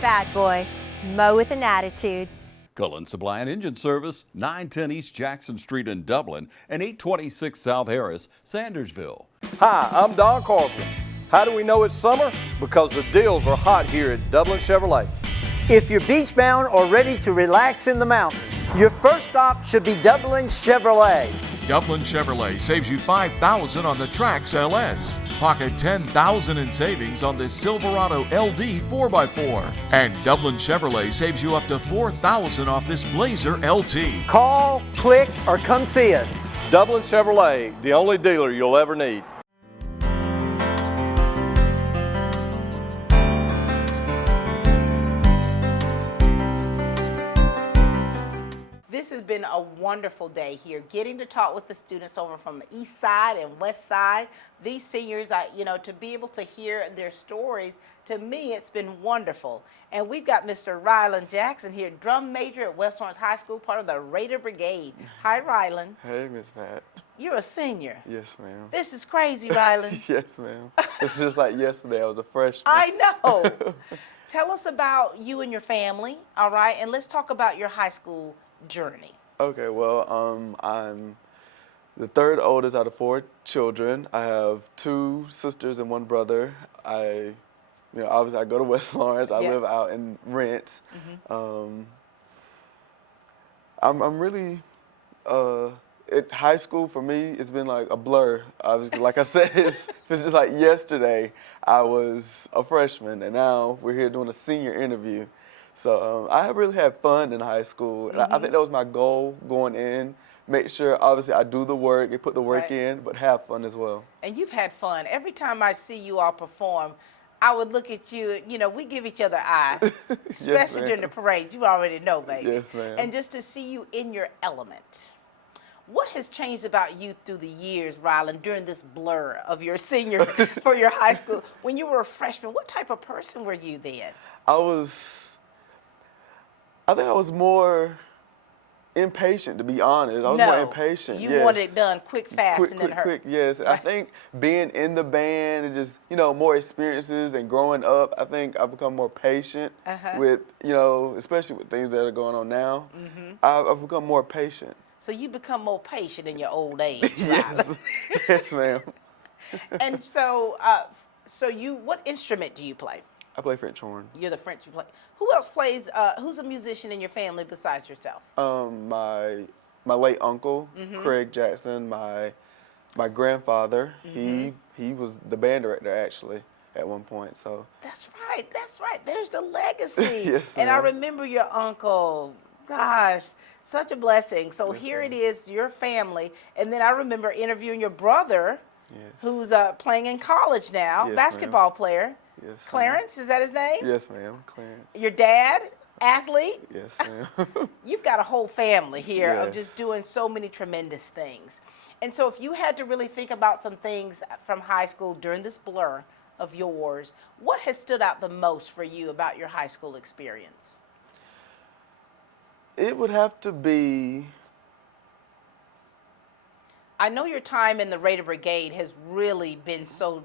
Bad boy, mow with an attitude. Cullen Supply and Engine Service, 910 East Jackson Street in Dublin and 826 South Harris, Sandersville. Hi, I'm Don Carswell. How do we know it's summer? Because the deals are hot here at Dublin Chevrolet. If you're beach bound or ready to relax in the mountains, your first stop should be Dublin Chevrolet. Dublin Chevrolet saves you $5,000 on the Trax LS. Pocket $10,000 in savings on the Silverado LD 4x4. And Dublin Chevrolet saves you up to $4,000 off this Blazer LT. Call, click, or come see us. Dublin Chevrolet, the only dealer you'll ever need. This has been a wonderful day here, getting to talk with the students over from the east side and west side. These seniors, to be able to hear their stories, to me, it's been wonderful. And we've got Mr. Rylan Jackson here, drum major at West Lawrence High School, part of the Raider Brigade. Hi, Rylan. Hey, Miss Pat. You're a senior. Yes, ma'am. This is crazy, Rylan. Yes, ma'am. It's just like yesterday, I was a freshman. I know. Tell us about you and your family, all right? And let's talk about your high school journey. Okay, well, I'm the 3rd oldest out of 4 children. I have 2 sisters and 1 brother. Obviously I go to West Lawrence. I live out in Rent. I'm really, at high school for me, it's been like a blur. Obviously, like I said, it's just like yesterday, I was a freshman, and now we're here doing a senior interview. So I really had fun in high school. And I think that was my goal going in. Make sure, obviously, I do the work and put the work in, but have fun as well. And you've had fun. Every time I see you all perform, I would look at you, we give each other eye, especially during the parades. You already know, baby. Yes, ma'am. And just to see you in your element. What has changed about you through the years, Rylan, during this blur of your senior for your high school? When you were a freshman, what type of person were you then? I think I was more impatient, to be honest. I was more impatient. You wanted it done quick, fast, and then hurt. Quick, yes. Right. I think being in the band and just, more experiences and growing up, I think I've become more patient with, especially with things that are going on now. I've become more patient. So you become more patient in your old age, Yes, yes, ma'am. And so, what instrument do you play? I play French horn. You're the French. You play. Who else plays? Who's a musician in your family besides yourself? My late uncle, Craig Jackson. My my grandfather, he was the band director actually at one point. So That's right. That's right. There's the legacy. Yes, and I ma'am. remember your uncle. Gosh, such a blessing. So Yes, here ma'am. it is, your family. And then I remember interviewing your brother, Yes. who's playing in college now, Yes, basketball player. Yes, ma'am. Clarence, is that his name? Yes, ma'am. Clarence. Your dad, athlete. Yes, ma'am. You've got a whole family here of Yes. just doing so many tremendous things. And so if you had to really think about some things from high school during this blur of yours, what has stood out the most for you about your high school experience? It would have to be. I know your time in the Raider Brigade has really been so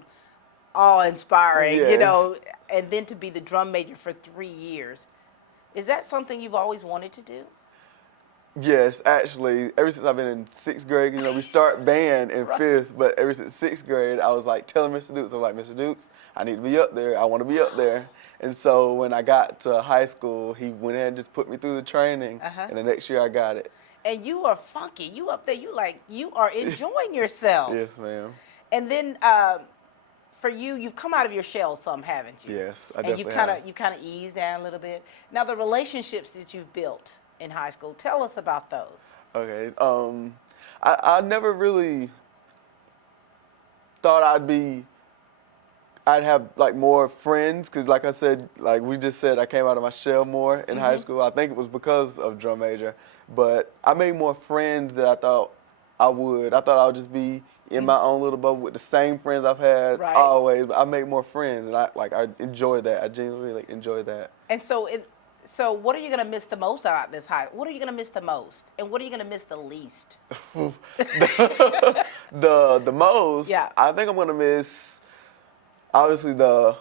awe-inspiring, you Yes. know, and then to be the drum major for 3 years. Is that something you've always wanted to do? Yes, actually, ever since I've been in 6th grade, you know, we start band in 5th, but ever since 6th grade, I was like telling Mr. Dukes, I was like, Mr. Dukes, I need to be up there. I want to be up there. And so when I got to high school, he went ahead and just put me through the training, and the next year I got it. And you are funky. You up there, you are enjoying yourself. Yes, ma'am. And then for you, you've come out of your shell some, haven't you? Yes, I and definitely you've kind of eased down a little bit. Now the relationships that you've built in high school, tell us about those. Okay. I never really thought I'd have like more friends, because like I said, like we just said, I came out of my shell more in high school. I think it was because of drum major, but I made more friends than I thought I would. I thought I would just be in my own little bubble with the same friends I've had always, but I made more friends, and I enjoy that. I genuinely enjoy that. And so what are you gonna miss the most about this high? What are you gonna miss the most, and what are you gonna miss the least? the most. Yeah. I think I'm gonna miss obviously the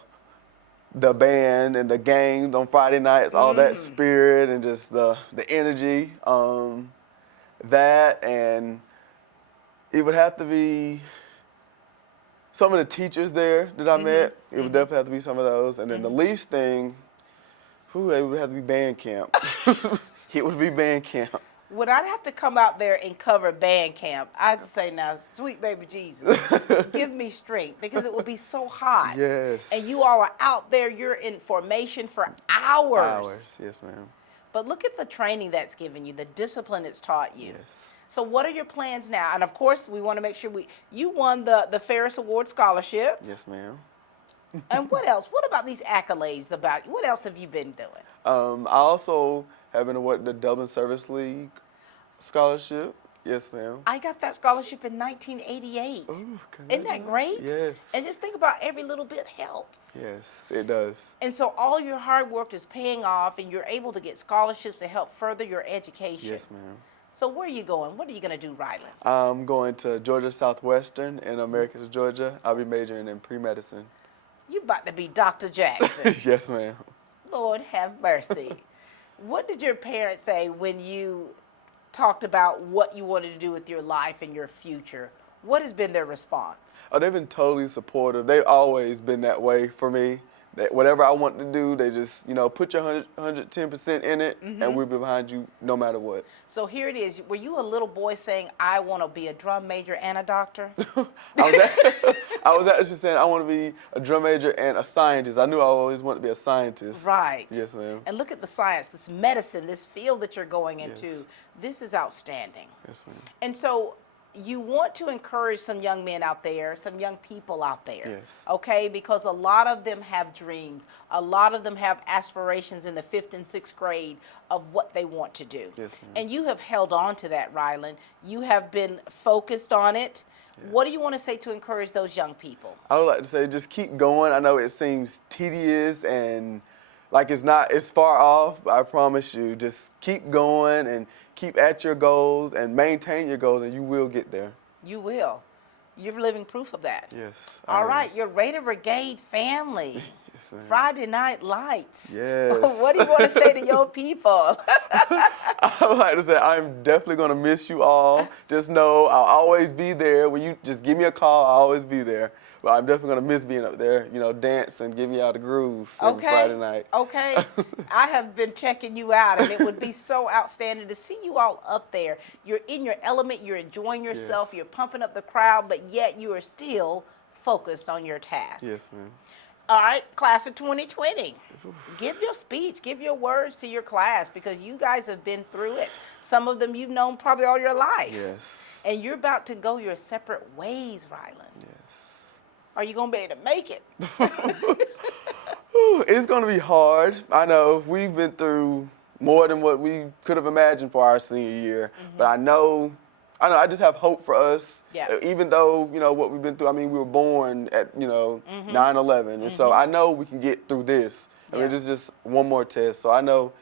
band and the games on Friday nights, all that spirit and just the energy. That, and it would have to be some of the teachers there that I met. It would definitely have to be some of those. And then the least thing, it would have to be band camp. It would be band camp. Would I have to come out there and cover band camp? I'd say, now, sweet baby Jesus, give me strength, because it would be so hot. Yes. And you all are out there, you're in formation for hours. Yes, ma'am. But look at the training that's given you, the discipline it's taught you. Yes. So what are your plans now? And of course, we want to make sure you won the Ferris Award Scholarship. Yes, ma'am. And what else? What about these accolades about you? What else have you been doing? I also have been awarded the Dublin Service League Scholarship. Yes, ma'am. I got that scholarship in 1988. Ooh, Isn't that great? Yes. And just think about every little bit helps. Yes, it does. And so all your hard work is paying off, and you're able to get scholarships to help further your education. Yes, ma'am. So where are you going? What are you going to do, Rylan? I'm going to Georgia Southwestern in Americus, Georgia. I'll be majoring in pre-medicine. You about to be Dr. Jackson. Yes, ma'am. Lord have mercy. What did your parents say when you talked about what you wanted to do with your life and your future? What has been their response? Oh, they've been totally supportive. They've always been that way for me. That whatever I want to do, they just, put your 110% in it, and we'll be behind you no matter what. So here it is. Were you a little boy saying, I want to be a drum major and a doctor? I was actually saying I want to be a drum major and a scientist. I knew I always wanted to be a scientist. Right. Yes, ma'am. And look at the science, this medicine, this field that you're going into. Yes. This is outstanding. Yes, ma'am. And so you want to encourage some young men out there, some young people out there, yes. Okay? Because a lot of them have dreams. A lot of them have aspirations in the 5th and 6th grade of what they want to do. Yes, ma'am. And you have held on to that, Rylan. You have been focused on it. Yeah. What do you want to say to encourage those young people? I would like to say just keep going. I know it seems tedious and like it's far off, but I promise you, just keep going and keep at your goals and maintain your goals, and you will get there. You will. You're living proof of that. Yes. All right, your Raider Brigade family. Yes, Friday Night Lights. Yes. What do you want to say to your people? I would like to say I'm definitely going to miss you all. Just know I'll always be there. When you just give me a call, I'll always be there. But I'm definitely going to miss being up there, you know, dancing, give me out the groove every Friday night. Okay. I have been checking you out, and it would be so outstanding to see you all up there. You're in your element. You're enjoying yourself. Yes. You're pumping up the crowd, but yet you are still focused on your task. Yes, ma'am. All right, class of 2020. Give your speech, give your words to your class, because you guys have been through it. Some of them you've known probably all your life. Yes. And you're about to go your separate ways, Rylan. Yes. Are you going to be able to make it? It's going to be hard. I know we've been through more than what we could have imagined for our senior year. But I know, I just have hope for us. Yeah. Even though, you know, what we've been through, I mean, we were born at, you know, 9/11. And so I know we can get through this. I mean, it's just one more test. So I know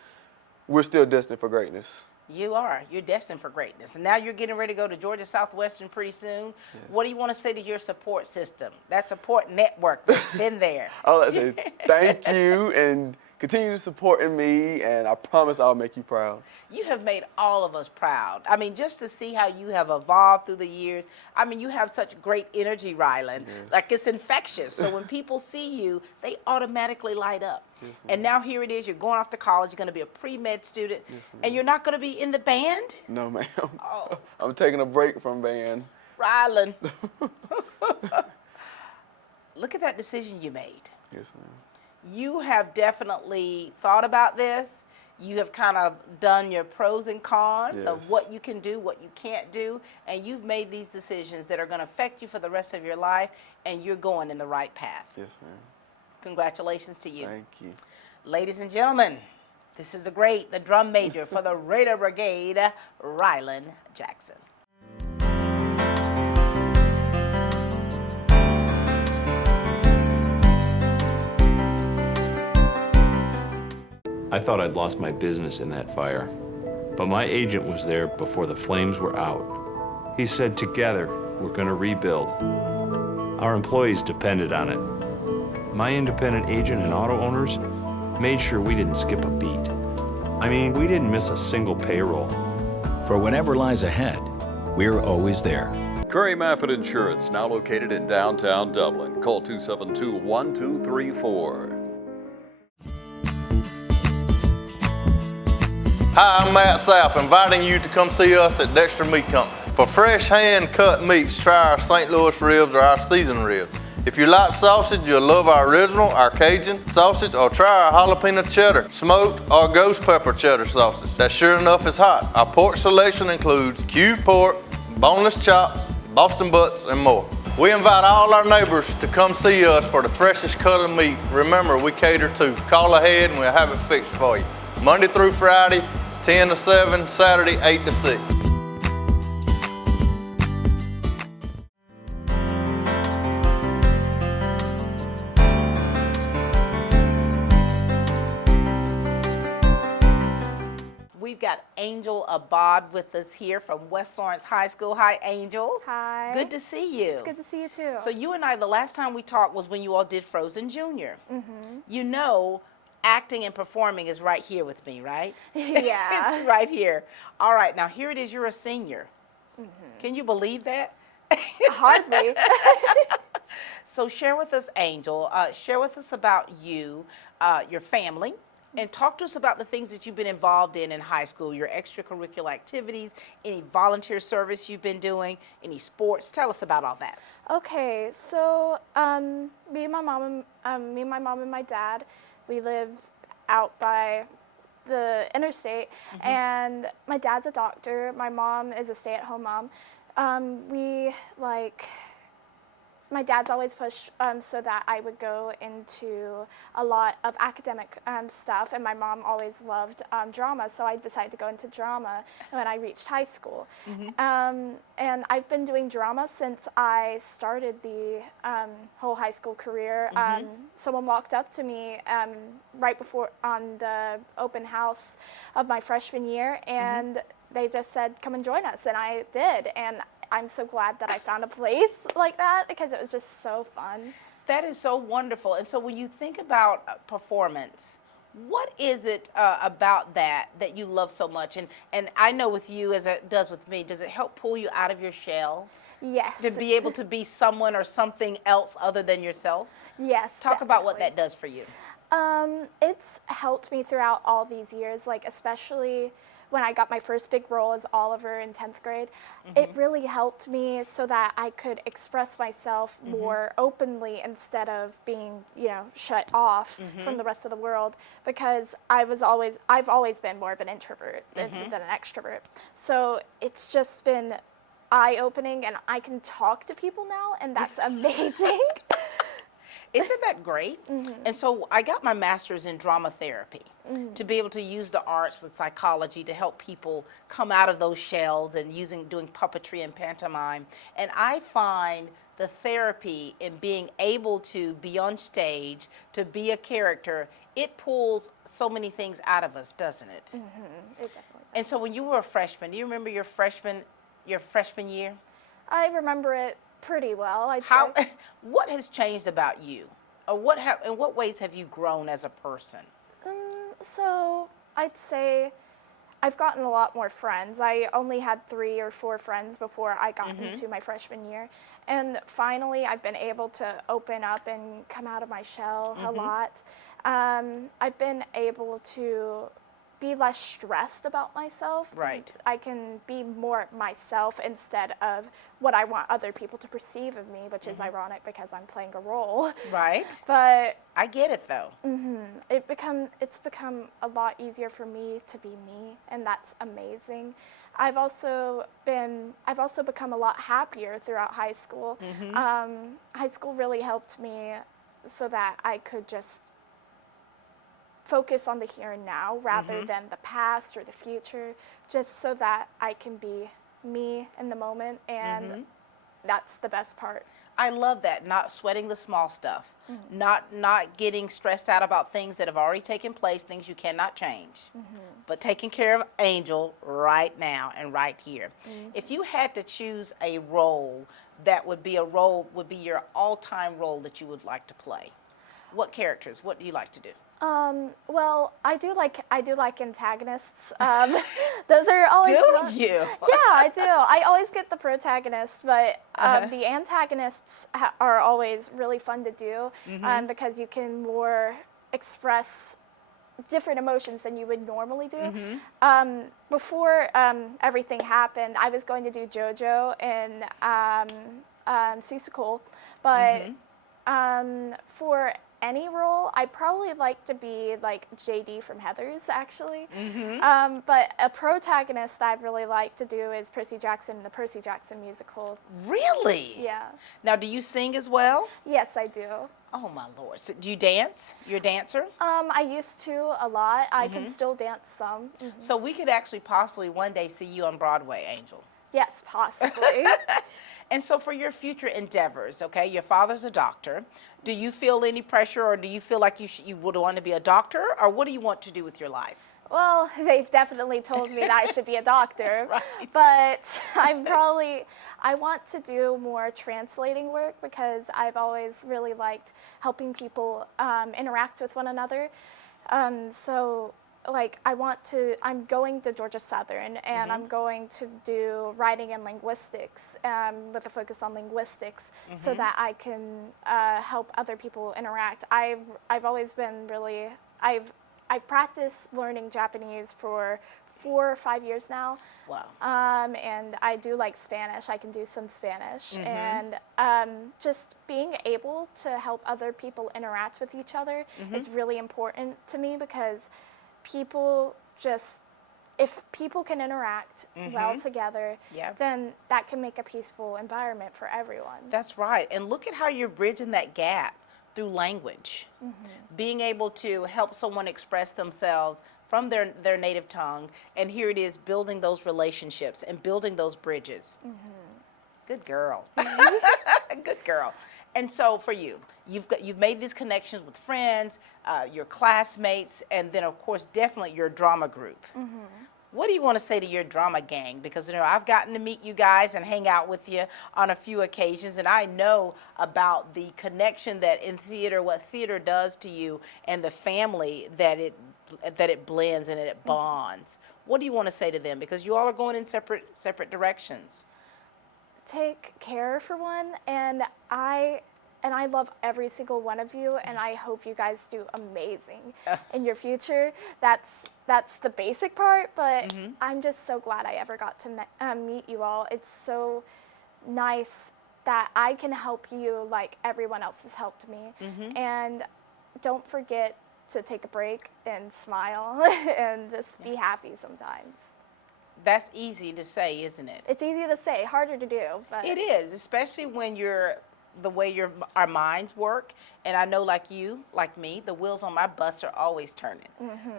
we're still destined for greatness. You are. You're destined for greatness. And now you're getting ready to go to Georgia Southwestern pretty soon. Yes. What do you want to say to your support system, that support network that's been there? I'd like to say thank you and continue supporting me, and I promise I'll make you proud. You have made all of us proud. I mean, just to see how you have evolved through the years. I mean, you have such great energy, Rylan. Yes. Like, it's infectious. So when people see you, they automatically light up. Yes, and now here it is. You're going off to college. You're going to be a pre-med student. Yes, and you're not going to be in the band? No, ma'am. Oh. I'm taking a break from band. Rylan. Look at that decision you made. Yes, ma'am. You have definitely thought about this. You have kind of done your pros and cons of Yes. what you can do, what you can't do, and you've made these decisions that are going to affect you for the rest of your life, and you're going in the right path. Yes, ma'am. Congratulations to you. Thank you. Ladies and gentlemen, this is the drum major for the Raider Brigade, Rylan Jackson. I thought I'd lost my business in that fire, but my agent was there before the flames were out. He said, together, we're gonna rebuild. Our employees depended on it. My independent agent and auto owners made sure we didn't skip a beat. I mean, we didn't miss a single payroll. For whatever lies ahead, we're always there. Curry Maffett Insurance, now located in downtown Dublin. Call 272-1234. Hi, I'm Matt Sapp, inviting you to come see us at Dexter Meat Company. For fresh hand-cut meats, try our St. Louis ribs or our seasoned ribs. If you like sausage, you'll love our original, our Cajun sausage, or try our jalapeno cheddar, smoked, or ghost pepper cheddar sausage. That sure enough is hot. Our pork selection includes cubed pork, boneless chops, Boston butts, and more. We invite all our neighbors to come see us for the freshest cut of meat. Remember, we cater to. Call ahead and we'll have it fixed for you. Monday through Friday, 10 to 7, Saturday, 8 to 6. We've got Angel Abad with us here from West Lawrence High School. Hi, Angel. Hi. Good to see you. It's good to see you too. So you and I, the last time we talked was when you all did Frozen Junior. Mm-hmm. You know, acting and performing is right here with me, right? Yeah. It's right here. All right, now here it is, you're a senior. Mm-hmm. Can you believe that? Hardly. So share with us, Angel, share with us about you, your family, and talk to us about the things that you've been involved in high school, your extracurricular activities, any volunteer service you've been doing, any sports. Tell us about all that. Okay, so me and my mom and my dad, we live out by the interstate, and my dad's a doctor. My mom is a stay-at-home mom. My dad's always pushed so that I would go into a lot of academic stuff, and my mom always loved drama, so I decided to go into drama when I reached high school. And I've been doing drama since I started the whole high school career. Someone walked up to me right before on the open house of my freshman year, and they just said, come and join us, and I did. And I'm so glad that I found a place like that because it was just so fun. That is so wonderful. And so when you think about performance, what is it about that you love so much? And I know with you, as it does with me, does it help pull you out of your shell? Yes. To be able to be someone or something else other than yourself? Yes. Talk about what that does for you. It's helped me throughout all these years, like especially when I got my first big role as Oliver in 10th grade. It really helped me so that I could express myself more openly instead of being, shut off from the rest of the world, because I've always been more of an introvert than an extrovert. So it's just been eye-opening, and I can talk to people now, and that's amazing. Isn't that great? And so I got my master's in drama therapy to be able to use the arts with psychology to help people come out of those shells and doing puppetry and pantomime. And I find the therapy in being able to be on stage, to be a character, it pulls so many things out of us, doesn't it? It definitely does. And so when you were a freshman, do you remember your freshman year? I remember it pretty well, I'd say. What has changed about you? Or in what ways have you grown as a person? So I'd say I've gotten a lot more friends. I only had 3 or 4 friends before I got into my freshman year. And finally, I've been able to open up and come out of my shell a lot. I've been able to be less stressed about myself. Right. I can be more myself instead of what I want other people to perceive of me, which is ironic because I'm playing a role. Right. But I get it though. It's become a lot easier for me to be me, and that's amazing. I've also become a lot happier throughout high school. High school really helped me so that I could just focus on the here and now rather than the past or the future, just so that I can be me in the moment, and that's the best part. I love that, not sweating the small stuff, not getting stressed out about things that have already taken place, things you cannot change, but taking care of Angel right now and right here. If you had to choose a role that would be your all-time role that you would like to play, what characters, what do you like to do? Well, I do like antagonists. Those are always fun. Do you? Yeah, I do. I always get the protagonist, but the antagonists are always really fun to do because you can more express different emotions than you would normally do. Before everything happened, I was going to do JoJo in Seussical, but for any role, I'd probably like to be like JD from Heathers, actually. But a protagonist that I'd really like to do is Percy Jackson in the Percy Jackson musical. Really? Yeah. Now, do you sing as well? Yes, I do. Oh my Lord! So do you dance? You're a dancer? I used to a lot. I can still dance some. So we could actually possibly one day see you on Broadway, Angel. Yes, possibly. And so for your future endeavors, okay, your father's a doctor. Do you feel any pressure, or do you feel like you would want to be a doctor, or what do you want to do with your life? Well, they've definitely told me that I should be a doctor, Right. But I want to do more translating work because I've always really liked helping people interact with one another. So like I'm going to Georgia Southern, and I'm going to do writing and linguistics with a focus on linguistics so that I can help other people interact. I've always been really, I've practiced learning Japanese for 4 or 5 years now. Wow. And I do like Spanish. I can do some Spanish. And just being able to help other people interact with each other is really important to me, because if people can interact well together, then that can make a peaceful environment for everyone. That's right. And look at how you're bridging that gap through language. Being able to help someone express themselves from their native tongue, and here it is, building those relationships and building those bridges. Good girl. Good girl. And so for you, you've made these connections with friends, your classmates, and then of course definitely your drama group. what do you want to say to your drama gang? Because, you know, I've gotten to meet you guys and hang out with you on a few occasions, and I know about the connection that in theater, what theater does to you, and the family that it blends and it bonds. What do you want to say to them? Because you all are going in separate directions. Take care, for one, and I love every single one of you, and I hope you guys do amazing in your future. That's the basic part, but I'm just so glad I ever got to meet you all. It's so nice that I can help you like everyone else has helped me. And don't forget to take a break and smile and just be happy sometimes. That's easy to say, isn't it? It's easy to say, harder to do. But it is, especially when the way our minds work. And I know, like you, like me, the wheels on my bus are always turning.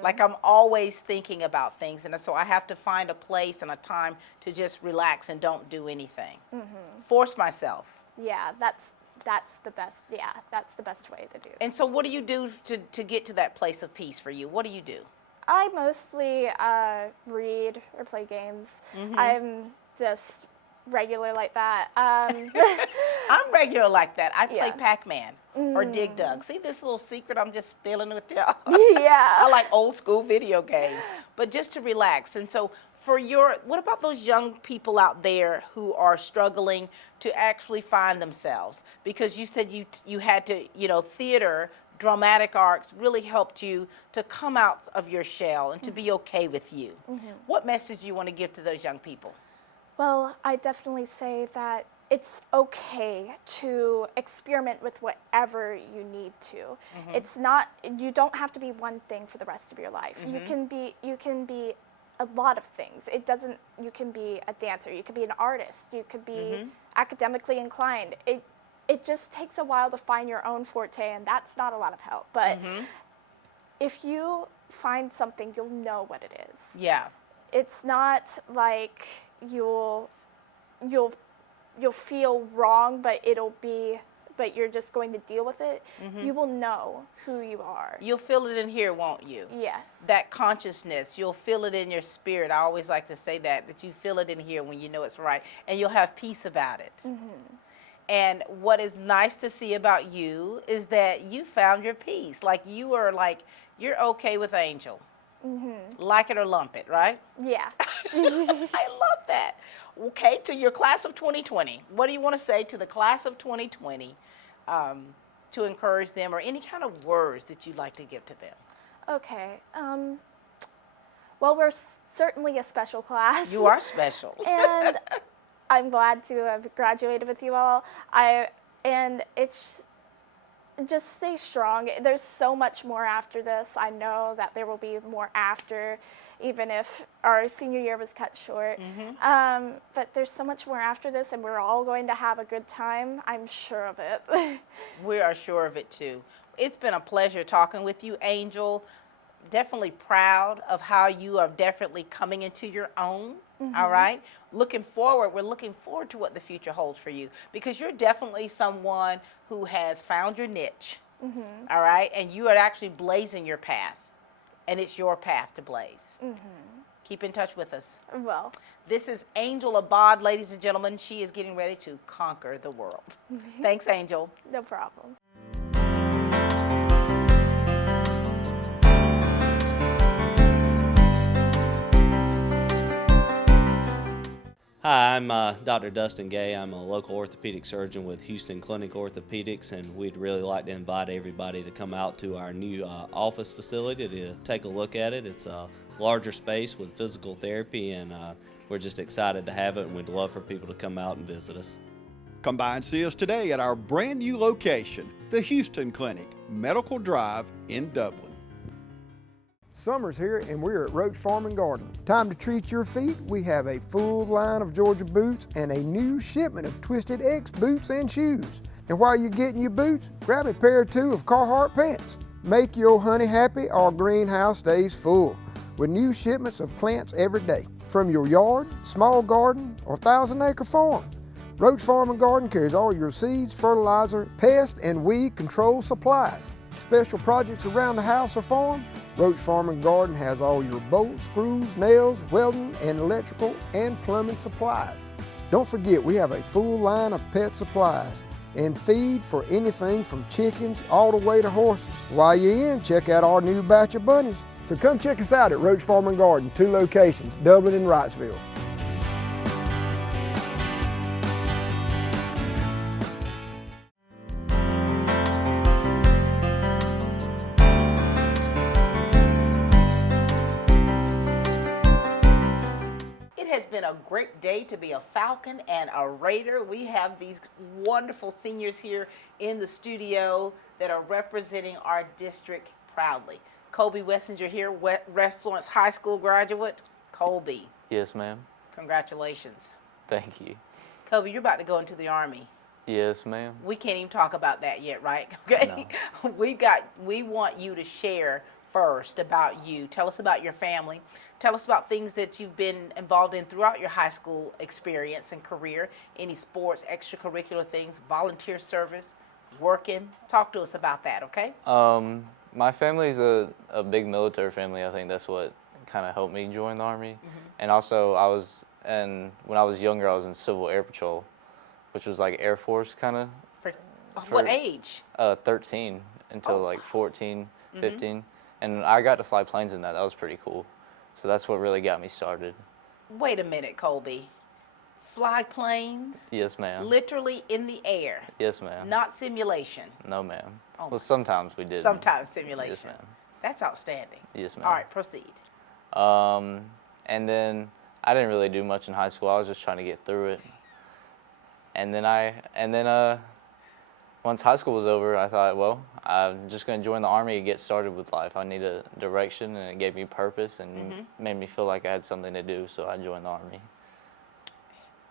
Like I'm always thinking about things, and so I have to find a place and a time to just relax and don't do anything. Force myself. Yeah, that's the best. Yeah, that's the best way to do it. And so, what do you do to get to that place of peace for you? What do you do? I mostly read or play games. I'm just regular like that. I'm regular like that. I play Pac-Man or Dig Dug. See this little secret I'm just spilling with y'all? Yeah. I like old school video games, but just to relax. And so what about those young people out there who are struggling to actually find themselves? Because you said you had to, theater, dramatic arts really helped you to come out of your shell and to be okay with you. What message do you want to give to those young people? Well, I definitely say that it's okay to experiment with whatever you need to. It's not, you don't have to be one thing for the rest of your life. You can be a lot of things. You can be a dancer, you could be an artist, you could be academically inclined. It just takes a while to find your own forte, and that's not a lot of help. But if you find something, you'll know what it is. Yeah. It's not like you'll feel wrong, but you're just going to deal with it. You will know who you are. You'll feel it in here, won't you? Yes. That consciousness, you'll feel it in your spirit. I always like to say that you feel it in here when you know it's right, and you'll have peace about it. And what is nice to see about you is that you found your peace. Like you're okay with Angel. Like it or lump it, right? Yeah. I love that. Okay, to your class of 2020, what do you want to say to the class of 2020 to encourage them, or any kind of words that you'd like to give to them? Okay. Well, we're certainly a special class. You are special. And I'm glad to have graduated with you all. And it's just stay strong. There's so much more after this. I know that there will be more after, even if our senior year was cut short. But there's so much more after this, and we're all going to have a good time. I'm sure of it. We are sure of it too. It's been a pleasure talking with you, Angel. Definitely proud of how you are definitely coming into your own. All right. We're looking forward to what the future holds for you, because you're definitely someone who has found your niche. All right. And you are actually blazing your path, and it's your path to blaze. Keep in touch with us. Well, this is Angel Abad, ladies and gentlemen. She is getting ready to conquer the world. Thanks, Angel. No problem. Hi, I'm Dr. Dustin Gay. I'm a local orthopedic surgeon with Houston Clinic Orthopedics, and we'd really like to invite everybody to come out to our new office facility to take a look at it. It's a larger space with physical therapy, and we're just excited to have it, and we'd love for people to come out and visit us. Come by and see us today at our brand new location, the Houston Clinic, Medical Drive in Dublin. Summer's here and we're at Roach Farm and Garden. Time to treat your feet. We have a full line of Georgia boots and a new shipment of Twisted X boots and shoes. And while you're getting your boots, grab a pair or two of Carhartt pants. Make your honey happy, our greenhouse stays full with new shipments of plants every day. From your yard, small garden, or 1,000-acre farm, Roach Farm and Garden carries all your seeds, fertilizer, pest, and weed control supplies. Special projects around the house or farm, Roach Farm and Garden has all your bolts, screws, nails, welding, and electrical and plumbing supplies. Don't forget, we have a full line of pet supplies and feed for anything from chickens all the way to horses. While you're in, check out our new batch of bunnies. So come check us out at Roach Farm and Garden, 2 locations, Dublin and Wrightsville. It has been a great day to be a Falcon and a Raider. We have these wonderful seniors here in the studio that are representing our district proudly. Colby Wessinger here, Renaissance High School graduate. Colby, Yes, ma'am. congratulations. Thank you. Colby, you're about to go into the Army. Yes, ma'am. We can't even talk about that yet, right? Okay. We want you to share first about you. Tell us about your family. Tell us about things that you've been involved in throughout your high school experience and career. Any sports, extracurricular things, volunteer service, working. Talk to us about that, okay? My family's a big military family. I think that's what kind of helped me join the Army. And also, when I was younger, I was in Civil Air Patrol, which was like Air Force kind of. What age? 13 until like 14, 15. And I got to fly planes in that. That was pretty cool. So that's what really got me started. Wait a minute, Colby. Fly planes? Yes, ma'am. Literally in the air? Yes, ma'am. Not simulation? No, ma'am. Oh, Well, sometimes we did. Sometimes simulation. Yes, ma'am. That's outstanding. Yes, ma'am. All right, proceed. And then I didn't really do much in high school. I was just trying to get through it. And then once high school was over, I thought, well, I'm just going to join the Army and get started with life. I need a direction, and it gave me purpose and made me feel like I had something to do, so I joined the Army.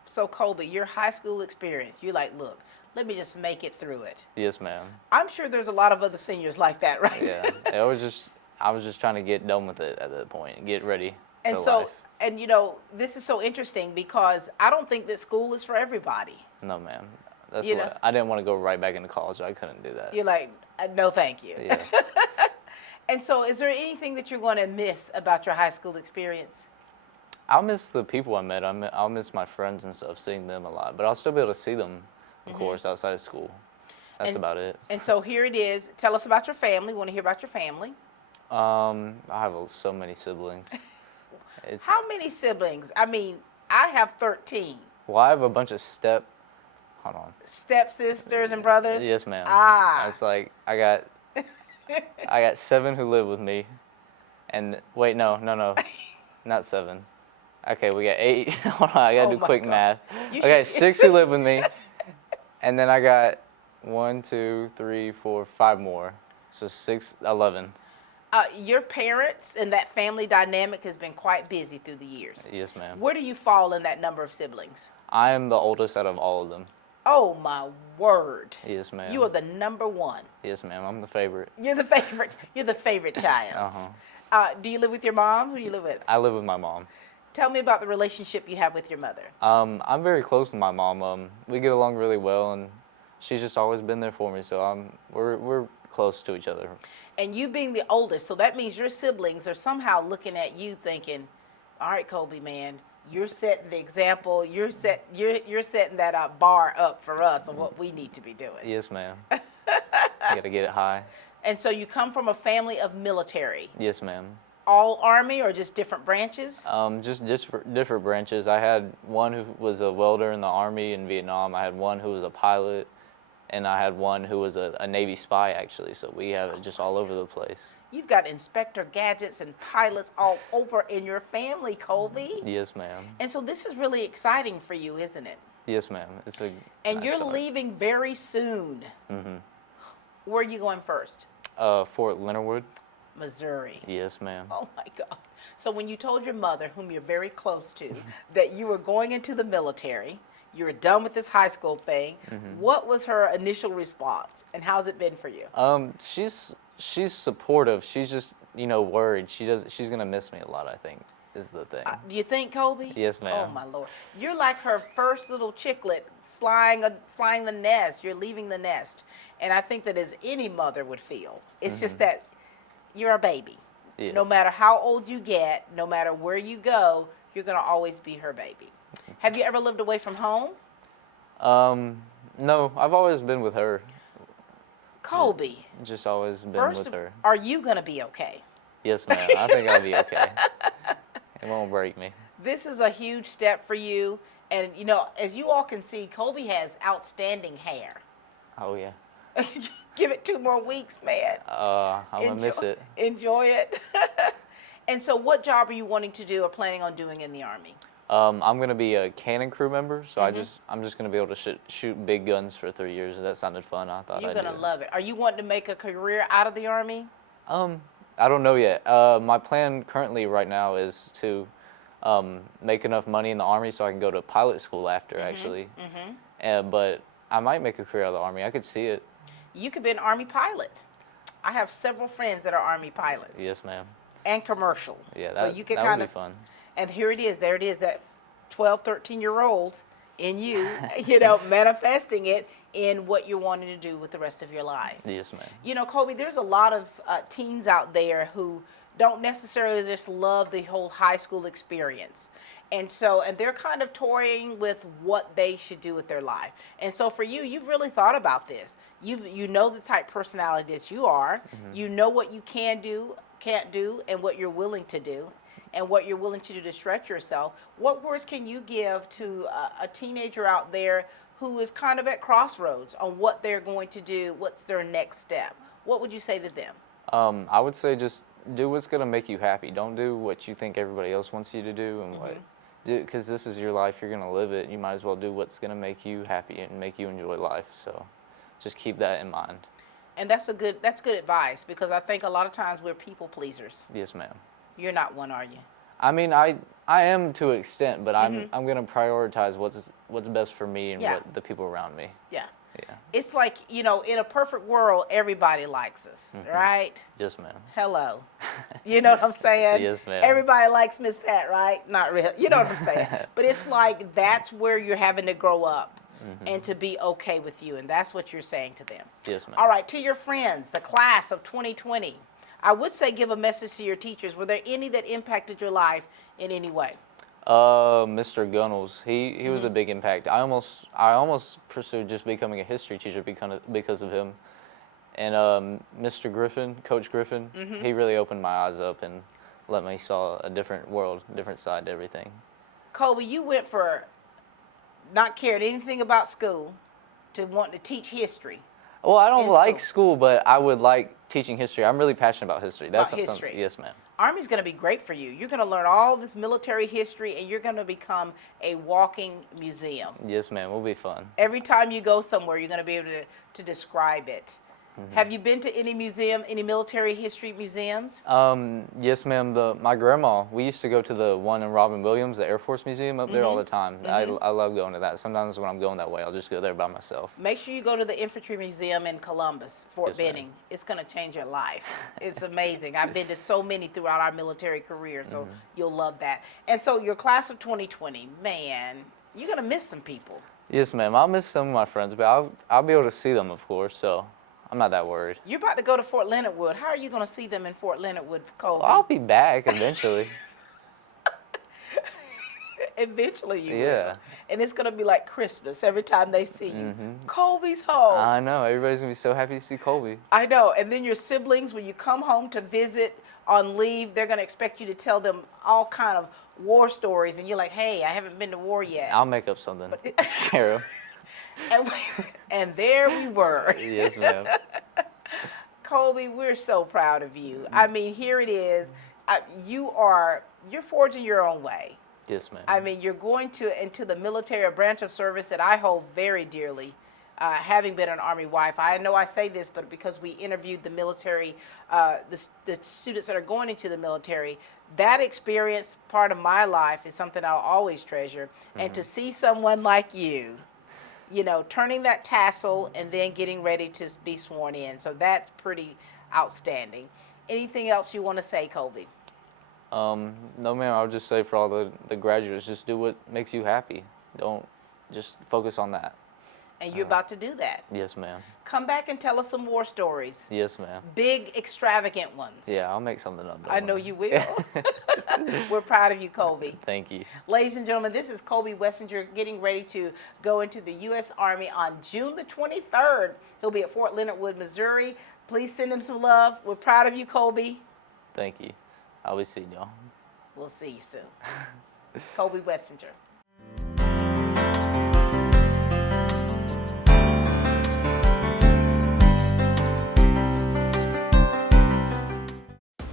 So, Colby, your high school experience, you're like, look, let me just make it through it. Yes, ma'am. I'm sure there's a lot of other seniors like that, right? Yeah. I was just trying to get done with it at that point and get ready And for so, life. and you know, this is so interesting because I don't think that school is for everybody. No, ma'am. That's You what know? I didn't want to go right back into college. I couldn't do that. You're like, no, thank you. Yeah. And so, is there anything that you're going to miss about your high school experience? I'll miss the people I met. I'll miss my friends and stuff, seeing them a lot. But I'll still be able to see them, of course, outside of school. That's about it. And so here it is. Tell us about your family. We want to hear about your family. I have so many siblings. How many siblings? I mean, I have 13. Well, I have a bunch of hold on. Stepsisters and brothers? Yes, ma'am. Ah. It's like I got 7 who live with me, and wait, no, not 7. Okay, we got 8. Hold on, I gotta do quick math. Okay, 6 who live with me, and then I got 1, 2, 3, 4, 5 more. So 6, 11. Your parents and that family dynamic has been quite busy through the years. Yes, ma'am. Where do you fall in that number of siblings? I am the oldest out of all of them. Oh my word. Yes, ma'am. You are the number one. Yes, ma'am. I'm the favorite. You're the favorite. You're the favorite child. Do you live with your mom? Who do you live with? I live with my mom. Tell me about the relationship you have with your mother. I'm very close with my mom. We get along really well, and she's just always been there for me. So we're close to each other. And you being the oldest, so that means your siblings are somehow looking at you thinking, all right, Colby, man, you're setting the example. You're setting that bar up for us of what we need to be doing. Yes, ma'am. You gotta get it high. And so you come from a family of military. Yes, ma'am. All Army or just different branches? Just different branches. I had one who was a welder in the Army in Vietnam. I had one who was a pilot, and I had one who was a Navy spy, actually. So we have it just all over the place. You've got Inspector Gadgets and pilots all over in your family, Colby. Yes, ma'am. And so this is really exciting for you, isn't it? Yes, ma'am. It's a And nice you're start. leaving very soon. Where are you going first? Fort Leonard Wood. Missouri. Yes, ma'am. Oh my God. So when you told your mother, whom you're very close to, that you were going into the military, you were done with this high school thing, what was her initial response, and how's it been for you? She's supportive. She's just worried. She's gonna miss me a lot, I think, is the thing. Do you think, Colby? Yes, ma'am. Oh my Lord. You're like her first little chicklet flying the nest. You're leaving the nest. And I think that as any mother would feel, it's just that you're a baby. Yes. No matter how old you get, no matter where you go, you're going to always be her baby. Have you ever lived away from home? No, I've always been with her. Colby, Just always been first, with her. are you going to be okay? Yes, ma'am. I think I'll be okay. It won't break me. This is a huge step for you. And, you know, as you all can see, Colby has outstanding hair. Oh, yeah. Give it 2 more weeks, man. I'm going to miss it. Enjoy it. And so what job are you wanting to do or planning on doing in the Army? I'm going to be a cannon crew member, so I'm just going to be able to shoot big guns for 3 years. That sounded fun. I thought You're I'd going do to it. love it. Are you wanting to make a career out of the Army? I don't know yet. My plan currently right now is to make enough money in the Army so I can go to pilot school after, actually. But I might make a career out of the Army. I could see it. You could be an Army pilot. I have several friends that are Army pilots. Yes, ma'am. And commercial. Yeah, so you can that kind would of be fun. And here it is. There it is, that 12, 13-year-old in you, you know, manifesting it in what you're wanting to do with the rest of your life. Yes, ma'am. You know, Colby, there's a lot of teens out there who don't necessarily just love the whole high school experience. And they're kind of toying with what they should do with their life. And so for you, you've really thought about this. You know the type of personality that you are. You know what you can do, can't do, and what you're willing to do, and what you're willing to do to stretch yourself. What words can you give to a teenager out there who is kind of at crossroads on what they're going to do, what's their next step? What would you say to them? I would say just do what's going to make you happy. Don't do what you think everybody else wants you to do, and because this is your life, you're going to live it. You might as well do what's going to make you happy and make you enjoy life. So just keep that in mind. And that's good advice, because I think a lot of times we're people pleasers. Yes, ma'am. You're not one, are you? I mean, I am to an extent, but I'm going to prioritize what's best for me and what the people around me. Yeah. Yeah. It's like, you know, in a perfect world, everybody likes us, right? Yes, ma'am. Hello. You know what I'm saying? Yes, ma'am. Everybody likes Miss Pat, right? Not really. You know what I'm saying? But it's like that's where you're having to grow up and to be okay with you, and that's what you're saying to them. Yes, ma'am. All right, to your friends, the class of 2020, I would say give a message to your teachers. Were there any that impacted your life in any way? Mr. Gunnels, he was a big impact. I almost pursued just becoming a history teacher because of him. And Mr. Griffin, Coach Griffin, he really opened my eyes up and let me saw a different world, different side to everything. Colby, you went for not caring anything about school to wanting to teach history. Well, I don't like school, but I would like teaching history. I'm really passionate about history. That's About history. Yes, ma'am. Army's going to be great for you. You're going to learn all this military history, and you're going to become a walking museum. Yes, ma'am. It'll be fun. Every time you go somewhere, you're going to be able to describe it. Have you been to any museum, any military history museums? Yes, ma'am. My grandma, we used to go to the one in Robin Williams, the Air Force Museum up there all the time. I love going to that. Sometimes when I'm going that way, I'll just go there by myself. Make sure you go to the Infantry Museum in Columbus, Fort Benning. It's going to change your life. It's amazing. I've been to so many throughout our military career, so you'll love that. And so your class of 2020, man, you're going to miss some people. Yes, ma'am. I'll miss some of my friends, but I'll be able to see them, of course, so I'm not that worried. You're about to go to Fort Leonard Wood. How are you going to see them in Fort Leonard Wood, Colby? Well, I'll be back eventually. Eventually you will. Yeah. And it's going to be like Christmas every time they see you. Colby's home. I know. Everybody's going to be so happy to see Colby. I know. And then your siblings, when you come home to visit on leave, they're going to expect you to tell them all kind of war stories. And you're like, hey, I haven't been to war yet. I'll make up something. Scare them. And there we were. Yes, ma'am. Colby, we're so proud of you. I mean, here it is. You're forging your own way. Yes, ma'am. I mean, you're going into the military, a branch of service that I hold very dearly, having been an Army wife. I know I say this, but because we interviewed the military, the students that are going into the military, that experience, part of my life, is something I'll always treasure. And to see someone like you, you know, turning that tassel and then getting ready to be sworn in. So that's pretty outstanding. Anything else you want to say, Colby? No, ma'am. I would just say for all the graduates, just do what makes you happy. Don't just focus on that. And you're about to do that. Yes, ma'am. Come back and tell us some war stories. Yes, ma'am. Big, extravagant ones. Yeah, I'll make something up. I know you will. We're proud of you, Colby. Thank you. Ladies and gentlemen, this is Colby Wessinger getting ready to go into the U.S. Army on June the 23rd. He'll be at Fort Leonard Wood, Missouri. Please send him some love. We're proud of you, Colby. Thank you. I'll be seeing y'all. We'll see you soon. Colby Wessinger.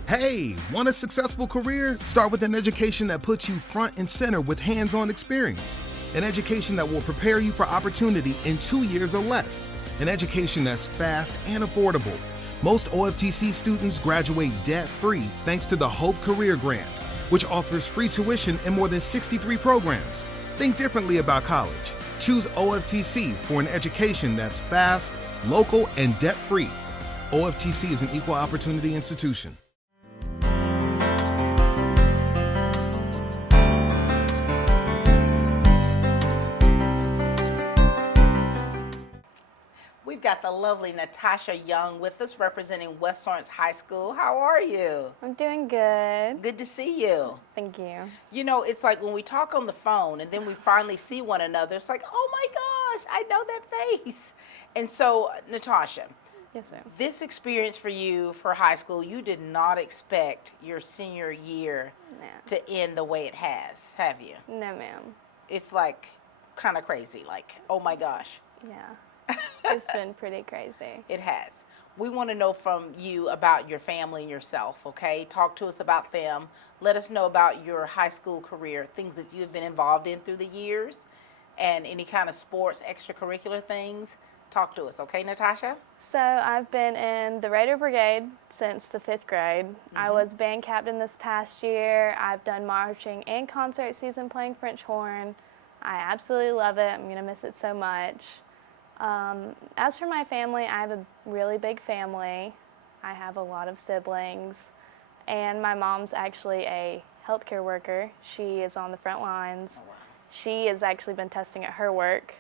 Hey, want a successful career? Start with an education that puts you front and center with hands-on experience. An education that will prepare you for opportunity in 2 years or less. An education that's fast and affordable. Most OFTC students graduate debt-free thanks to the Hope Career Grant, which offers free tuition in more than 63 programs. Think differently about college. Choose OFTC for an education that's fast, local, and debt-free. OFTC is an equal opportunity institution. We've got the lovely Natasha Young with us, representing West Lawrence High School. How are you? I'm doing good. Good to see you. Thank you. You know, it's like when we talk on the phone and then we finally see one another, it's like, oh my gosh, I know that face. And so, Natasha, yes, ma'am. This experience for you for high school, you did not expect your senior year to end the way it has, have you? No, ma'am. It's like kind of crazy, like, oh my gosh. Yeah. It's been pretty crazy. It has. We want to know from you about your family and yourself, okay? Talk to us about them. Let us know about your high school career, things that you have been involved in through the years, and any kind of sports, extracurricular things. Talk to us, okay, Natasha? So I've been in the Raider Brigade since the 5th grade. I was band captain this past year. I've done marching and concert season playing French horn. I absolutely love it. I'm going to miss it so much. As for my family, I have a really big family. I have a lot of siblings, and my mom's actually a healthcare worker. She is on the front lines. She has actually been testing at her work,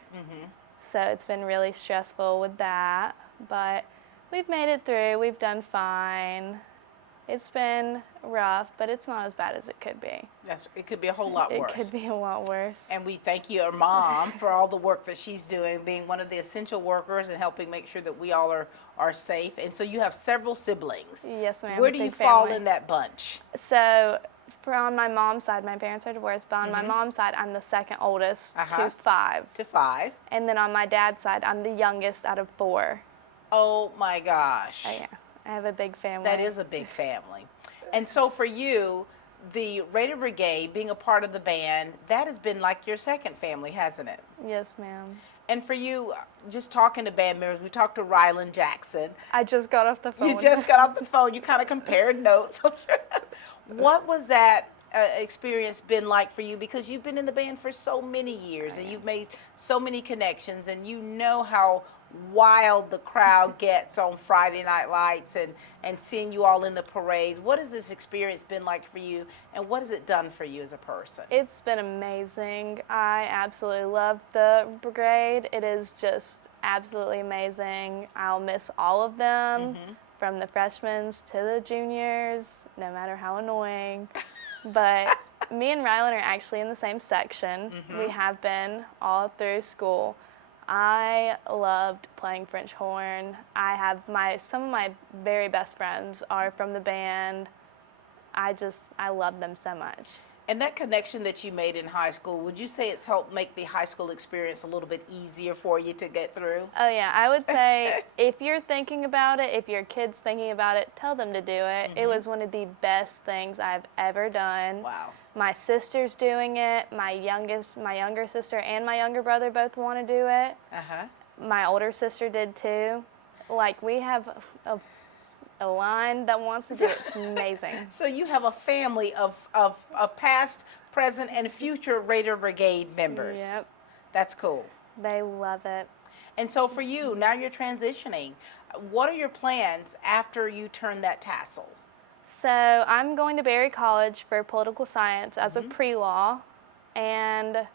so it's been really stressful with that, but we've made it through. We've done fine. It's been rough, but it's not as bad as it could be. It could be a whole lot worse. It could be a lot worse. And we thank your mom for all the work that she's doing, being one of the essential workers and helping make sure that we all are safe. And so you have several siblings. Yes, ma'am. Where do you fall in that bunch? So on my mom's side, my parents are divorced, but on my mom's side, I'm the second oldest to 5. To 5. And then on my dad's side, I'm the youngest out of 4. Oh my gosh. Oh, yeah. I have a big family. That is a big family. And so for you, the Raider Brigade, being a part of the band, that has been like your second family, hasn't it? Yes, ma'am. And for you, just talking to band members, we talked to Rylan Jackson. I just got off the phone. You just got off the phone. You kind of compared notes. What was that experience been like for you? Because you've been in the band for so many years and you've made so many connections, and you know how wild the crowd gets on Friday Night Lights and seeing you all in the parades. What has this experience been like for you, and what has it done for you as a person? It's been amazing. I absolutely love the brigade. It is just absolutely amazing. I'll miss all of them, from the freshmen to the juniors, no matter how annoying. But me and Rylan are actually in the same section. We have been all through school. I loved playing French horn. I have some of my very best friends are from the band. I love them so much. And that connection that you made in high school, would you say it's helped make the high school experience a little bit easier for you to get through? Oh yeah, I would say if you're thinking about it, if your kid's thinking about it, tell them to do it. It was one of the best things I've ever done. Wow. My sister's doing it. My younger sister and my younger brother both want to do it. My older sister did too. Like, we have a line that wants to do it. It's amazing. So you have a family of past, present, and future Raider Brigade members. Yep. That's cool. They love it. And so for you, now you're transitioning. What are your plans after you turn that tassel? So I'm going to Berry College for political science as a pre-law, and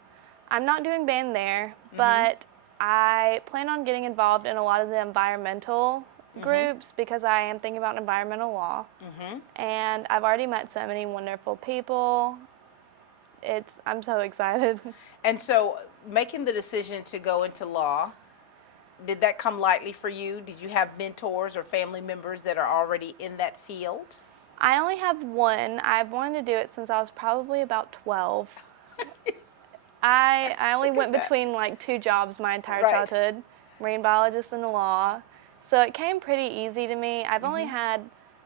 I'm not doing band there, but I plan on getting involved in a lot of the environmental groups because I am thinking about environmental law. And I've already met so many wonderful people. I'm so excited. And so making the decision to go into law, did that come lightly for you? Did you have mentors or family members that are already in that field? I only have one. I've wanted to do it since I was probably about 12. I only went between like 2 jobs my entire childhood, marine biologist and the law. So it came pretty easy to me. I've only had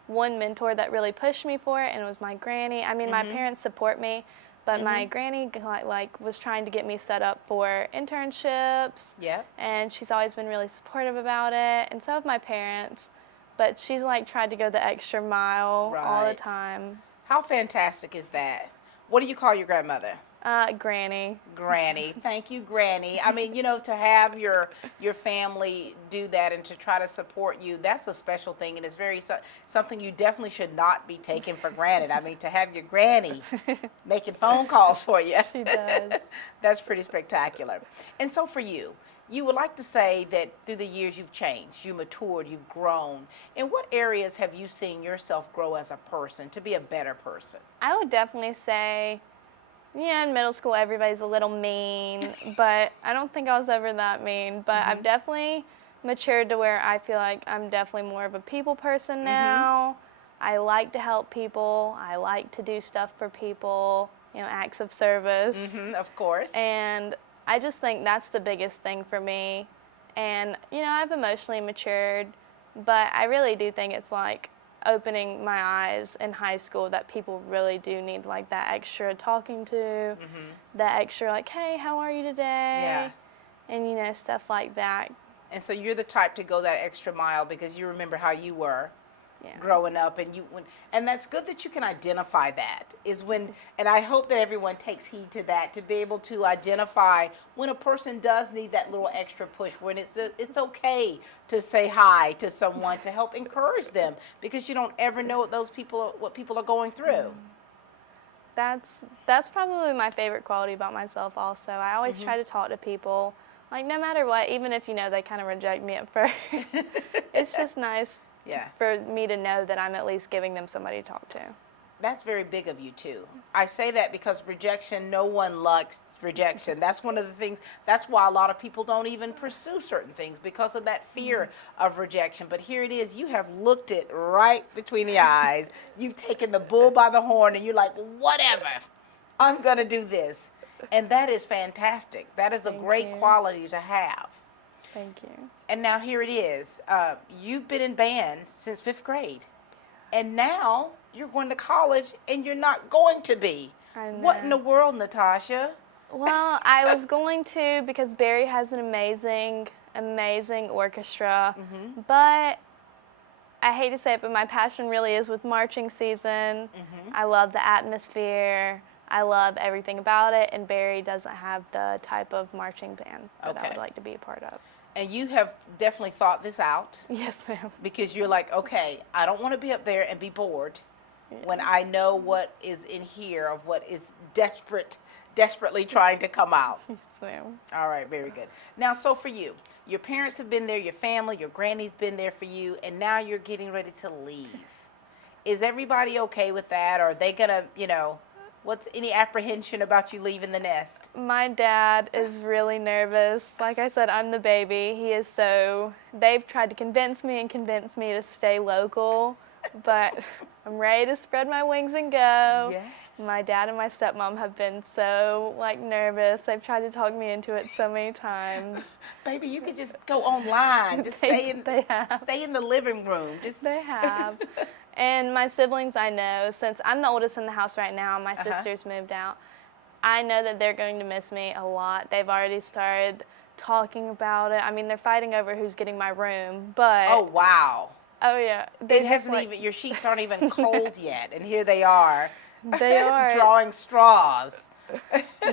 one mentor that really pushed me for it, and it was my granny. I mean, my parents support me, but my granny like was trying to get me set up for internships. Yeah. And she's always been really supportive about it, and so have my parents. But she's like tried to go the extra mile all the time. How fantastic is that? What do you call your grandmother? Granny. Granny. Thank you, Granny. I mean, you know, to have your family do that and to try to support you, that's a special thing, and it's very something you definitely should not be taken for granted. I mean, to have your granny making phone calls for you. She does. That's pretty spectacular. And so for you, you would like to say that through the years you've changed, you matured, you've grown. In what areas have you seen yourself grow as a person, to be a better person? I would definitely say, yeah, in middle school everybody's a little mean, but I don't think I was ever that mean. But I've definitely matured to where I feel like I'm definitely more of a people person now. I like to help people. I like to do stuff for people, you know, acts of service. Of course. And I just think that's the biggest thing for me. And, you know, I've emotionally matured, but I really do think it's like opening my eyes in high school that people really do need like that extra talking to, that extra like, hey, how are you today? Yeah. And, you know, stuff like that. And so you're the type to go that extra mile because you remember how you were growing up, and that's good that you can identify that and I hope that everyone takes heed to that, to be able to identify when a person does need that little extra push, when it's okay to say hi to someone, to help encourage them, because you don't ever know what people are going through. That's probably my favorite quality about myself also. I always try to talk to people, like no matter what, even if, you know, they kind of reject me at first. It's just nice for me to know that I'm at least giving them somebody to talk to. That's very big of you too. I say that because rejection, no one likes rejection. That's one of the things, that's why a lot of people don't even pursue certain things, because of that fear of rejection. But here it is, you have looked it right between the eyes. You've taken the bull by the horn and you're like, whatever, I'm gonna do this. And that is fantastic. That is a great quality to have. Thank you. And now here it is. You've been in band since 5th grade. And now you're going to college and you're not going to be. I know. What in the world, Natasha? Well, I was going to because Barry has an amazing, amazing orchestra. But I hate to say it, but my passion really is with marching season. I love the atmosphere. I love everything about it, and Barry doesn't have the type of marching band that I would like to be a part of. And you have definitely thought this out. Yes, ma'am. Because you're like, okay, I don't want to be up there and be bored when I know what is in here of what is desperately trying to come out. Yes, ma'am. All right, very good. Now, so for you, your parents have been there, your family, your granny's been there for you, and now you're getting ready to leave. Is everybody okay with that? Or are they going to, you know, what's any apprehension about you leaving the nest? My dad is really nervous. Like I said, I'm the baby. He is so, they've tried to convince me to stay local, but I'm ready to spread my wings and go. Yes. My dad and my stepmom have been so like nervous. They've tried to talk me into it so many times. Baby, you could just go online. Just stay in the living room. They have. And my siblings, I know, since I'm the oldest in the house right now, my sisters moved out, I know that they're going to miss me a lot. They've already started talking about it. I mean, they're fighting over who's getting my room, but... Oh, wow. Oh, yeah. It hasn't even, your sheets aren't even cold yet, and here they are. They are. Drawing straws.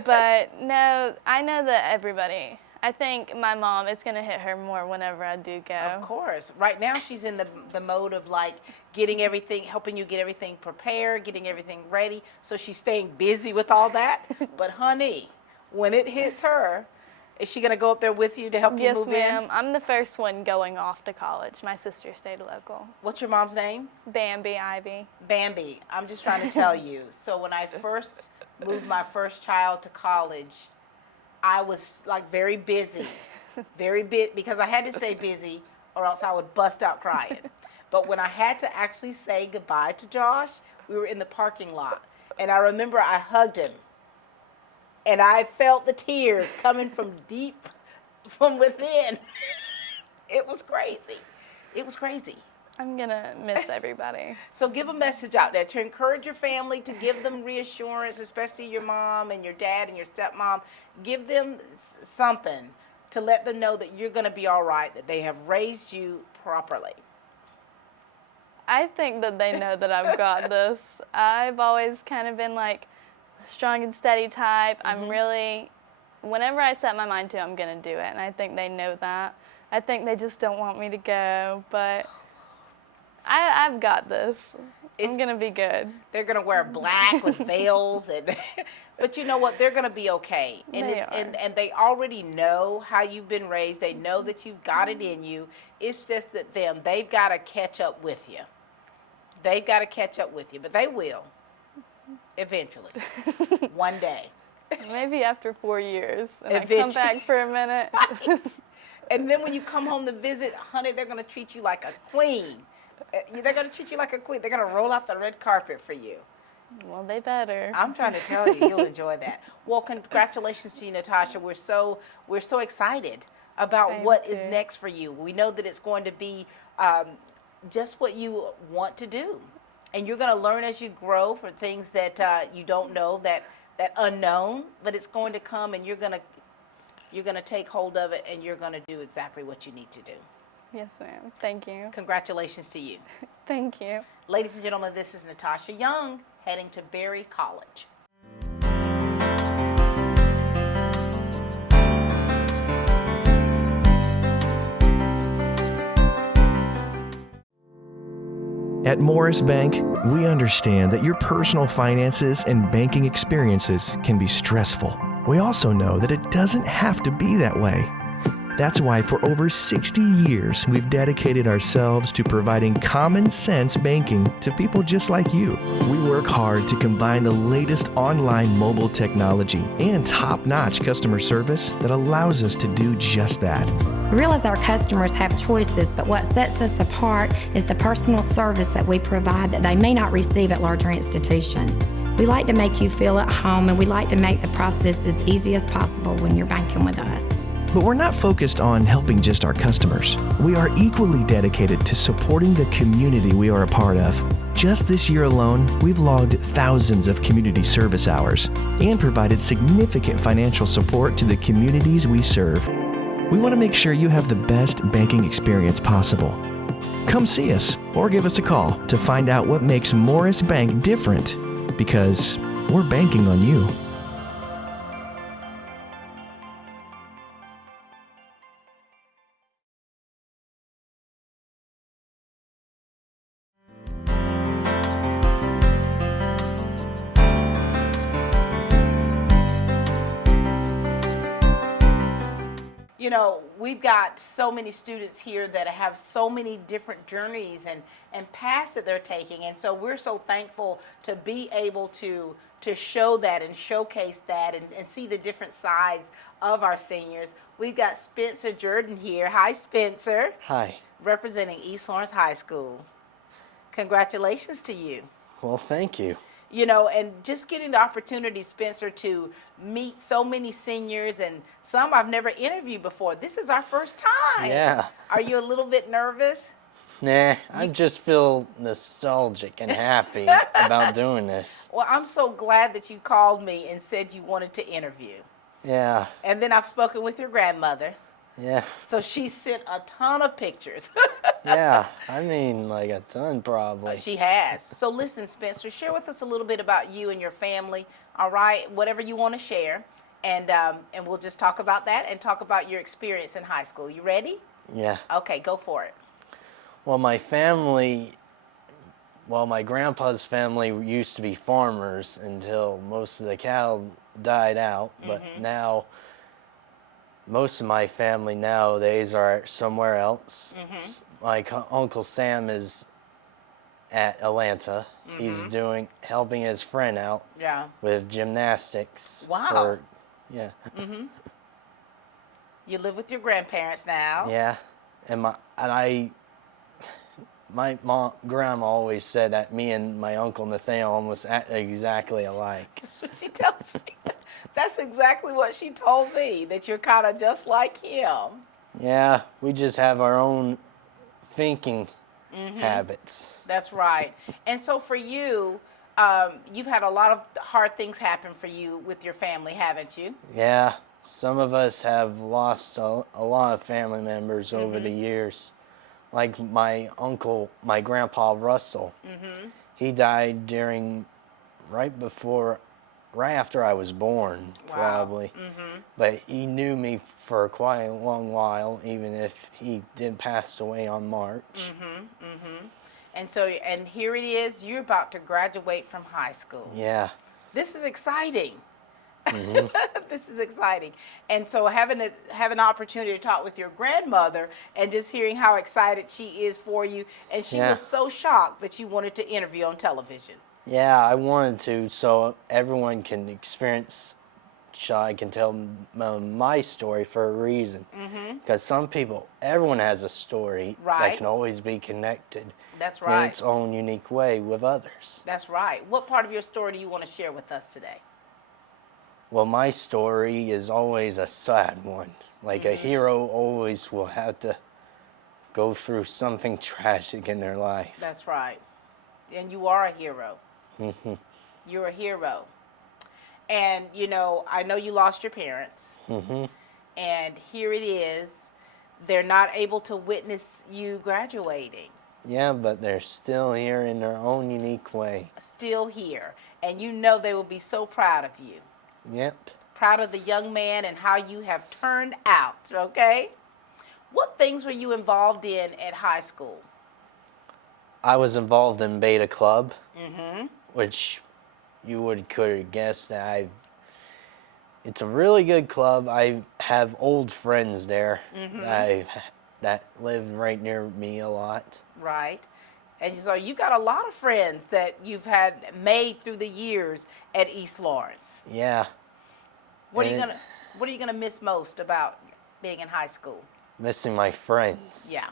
But no, I know that everybody... I think my mom, it's going to hit her more whenever I do go. Of course. Right now she's in the mode of like getting everything, helping you get everything prepared, getting everything ready. So she's staying busy with all that. But honey, when it hits her, Is she going to go up there with you to help you Yes, move ma'am. in? I'm the first one going off to college. My sister stayed local. What's your mom's name? Bambi Ivy. Bambi, I'm just trying to tell you. So when I first moved my first child to college, I was like very busy, because I had to stay busy or else I would bust out crying. But when I had to actually say goodbye to Josh, we were in the parking lot. And I remember I hugged him. And I felt the tears coming from deep from within. It was crazy. It was crazy. I'm going to miss everybody. So give a message out there to encourage your family, to give them reassurance, especially your mom and your dad and your stepmom. Give them something to let them know that you're going to be all right, that they have raised you properly. I think that they know that I've got this. I've always kind of been like strong and steady type. I'm really, whenever I set my mind to, I'm going to do it. And I think they know that. I think they just don't want me to go, but I've got this. I'm going to be good. They're going to wear black with veils, but you know what? They're going to be okay. And they already know how you've been raised. They know that you've got it in you. It's just that they've got to catch up with you. They've got to catch up with you, but they will eventually, one day. Maybe after 4 years, and Eventually. I come back for a minute. And then when you come home to visit, honey, they're going to treat you like a queen. They're going to treat you like a queen. They're going to roll out the red carpet for you. Well, they better. I'm trying to tell you, you'll enjoy that. Well, congratulations to you, Natasha. We're so excited about what is next for you. We know that it's going to be just what you want to do, and you're going to learn as you grow for things that you don't know, that unknown. But it's going to come, and you're going to take hold of it, and you're going to do exactly what you need to do. Yes, ma'am. Thank you. Congratulations to you. Thank you. Ladies and gentlemen, this is Natasha Young heading to Berry College. At Morris Bank, we understand that your personal finances and banking experiences can be stressful. We also know that it doesn't have to be that way. That's why for over 60 years, we've dedicated ourselves to providing common sense banking to people just like you. We work hard to combine the latest online mobile technology and top-notch customer service that allows us to do just that. We realize our customers have choices, but what sets us apart is the personal service that we provide that they may not receive at larger institutions. We like to make you feel at home, and we like to make the process as easy as possible when you're banking with us. But we're not focused on helping just our customers. We are equally dedicated to supporting the community we are a part of. Just this year alone, we've logged thousands of community service hours and provided significant financial support to the communities we serve. We want to make sure you have the best banking experience possible. Come see us or give us a call to find out what makes Morris Bank different, because we're banking on you. You know, we've got so many students here that have so many different journeys and paths that they're taking. And so we're so thankful to be able to show that and showcase that and see the different sides of our seniors. We've got Spencer Jordan here. Hi, Spencer. Hi. Representing East Lawrence High School. Congratulations to you. Well, thank you. You know, and just getting the opportunity, Spencer, to meet so many seniors, and some I've never interviewed before. This is our first time. Yeah. Are you a little bit nervous? Nah, I just feel nostalgic and happy about doing this. Well, I'm so glad that you called me and said you wanted to interview. Yeah. And then I've spoken with your grandmother. Yeah. So she sent a ton of pictures. Yeah, I mean, like a ton probably. She has. So listen, Spencer, share with us a little bit about you and your family, all right? Whatever you want to share, and we'll just talk about that and talk about your experience in high school. You ready? Yeah. Okay, go for it. Well, my family, my grandpa's family used to be farmers until most of the cattle died out, but now most of my family nowadays are somewhere else. Like Uncle Sam is at Atlanta. He's helping his friend out Yeah. with gymnastics. Wow. Yeah. You live with your grandparents now. Yeah. And my grandma always said that me and my Uncle Nathaniel almost act exactly alike. That's what she tells me. That's exactly what she told me, that you're kind of just like him. Yeah, we just have our own thinking habits. That's right. And so for you, you've had a lot of hard things happen for you with your family, haven't you? Yeah, some of us have lost a lot of family members over the years. Like my grandpa Russell. He died right after I was born, probably. But he knew me for quite a long while, even if he did pass away on March. And so, and here it is, you're about to graduate from high school. Yeah. This is exciting. This is exciting. And so having an opportunity to talk with your grandmother and just hearing how excited she is for you, and she was so shocked that you wanted to interview on television. Yeah, I wanted to, so everyone can experience, so I can tell my story for a reason. Because everyone has a story that can always be connected. That's right. In its own unique way with others. That's right. What part of your story do you want to share with us today? Well, my story is always a sad one. Like a hero always will have to go through something tragic in their life. That's right. And you are a hero. You're a hero. And, you know, I know you lost your parents. And here it is. They're not able to witness you graduating. Yeah, but they're still here in their own unique way. Still here. And you know they will be so proud of you. Yep. Proud of the young man and how you have turned out, okay? What things were you involved in at high school? I was involved in Beta Club, which you could have guessed that it's a really good club. I have old friends there that live right near me a lot. Right. And so you got a lot of friends that you've had made through the years at East Lawrence. Yeah. What are you gonna miss most about being in high school? Missing my friends. Yeah.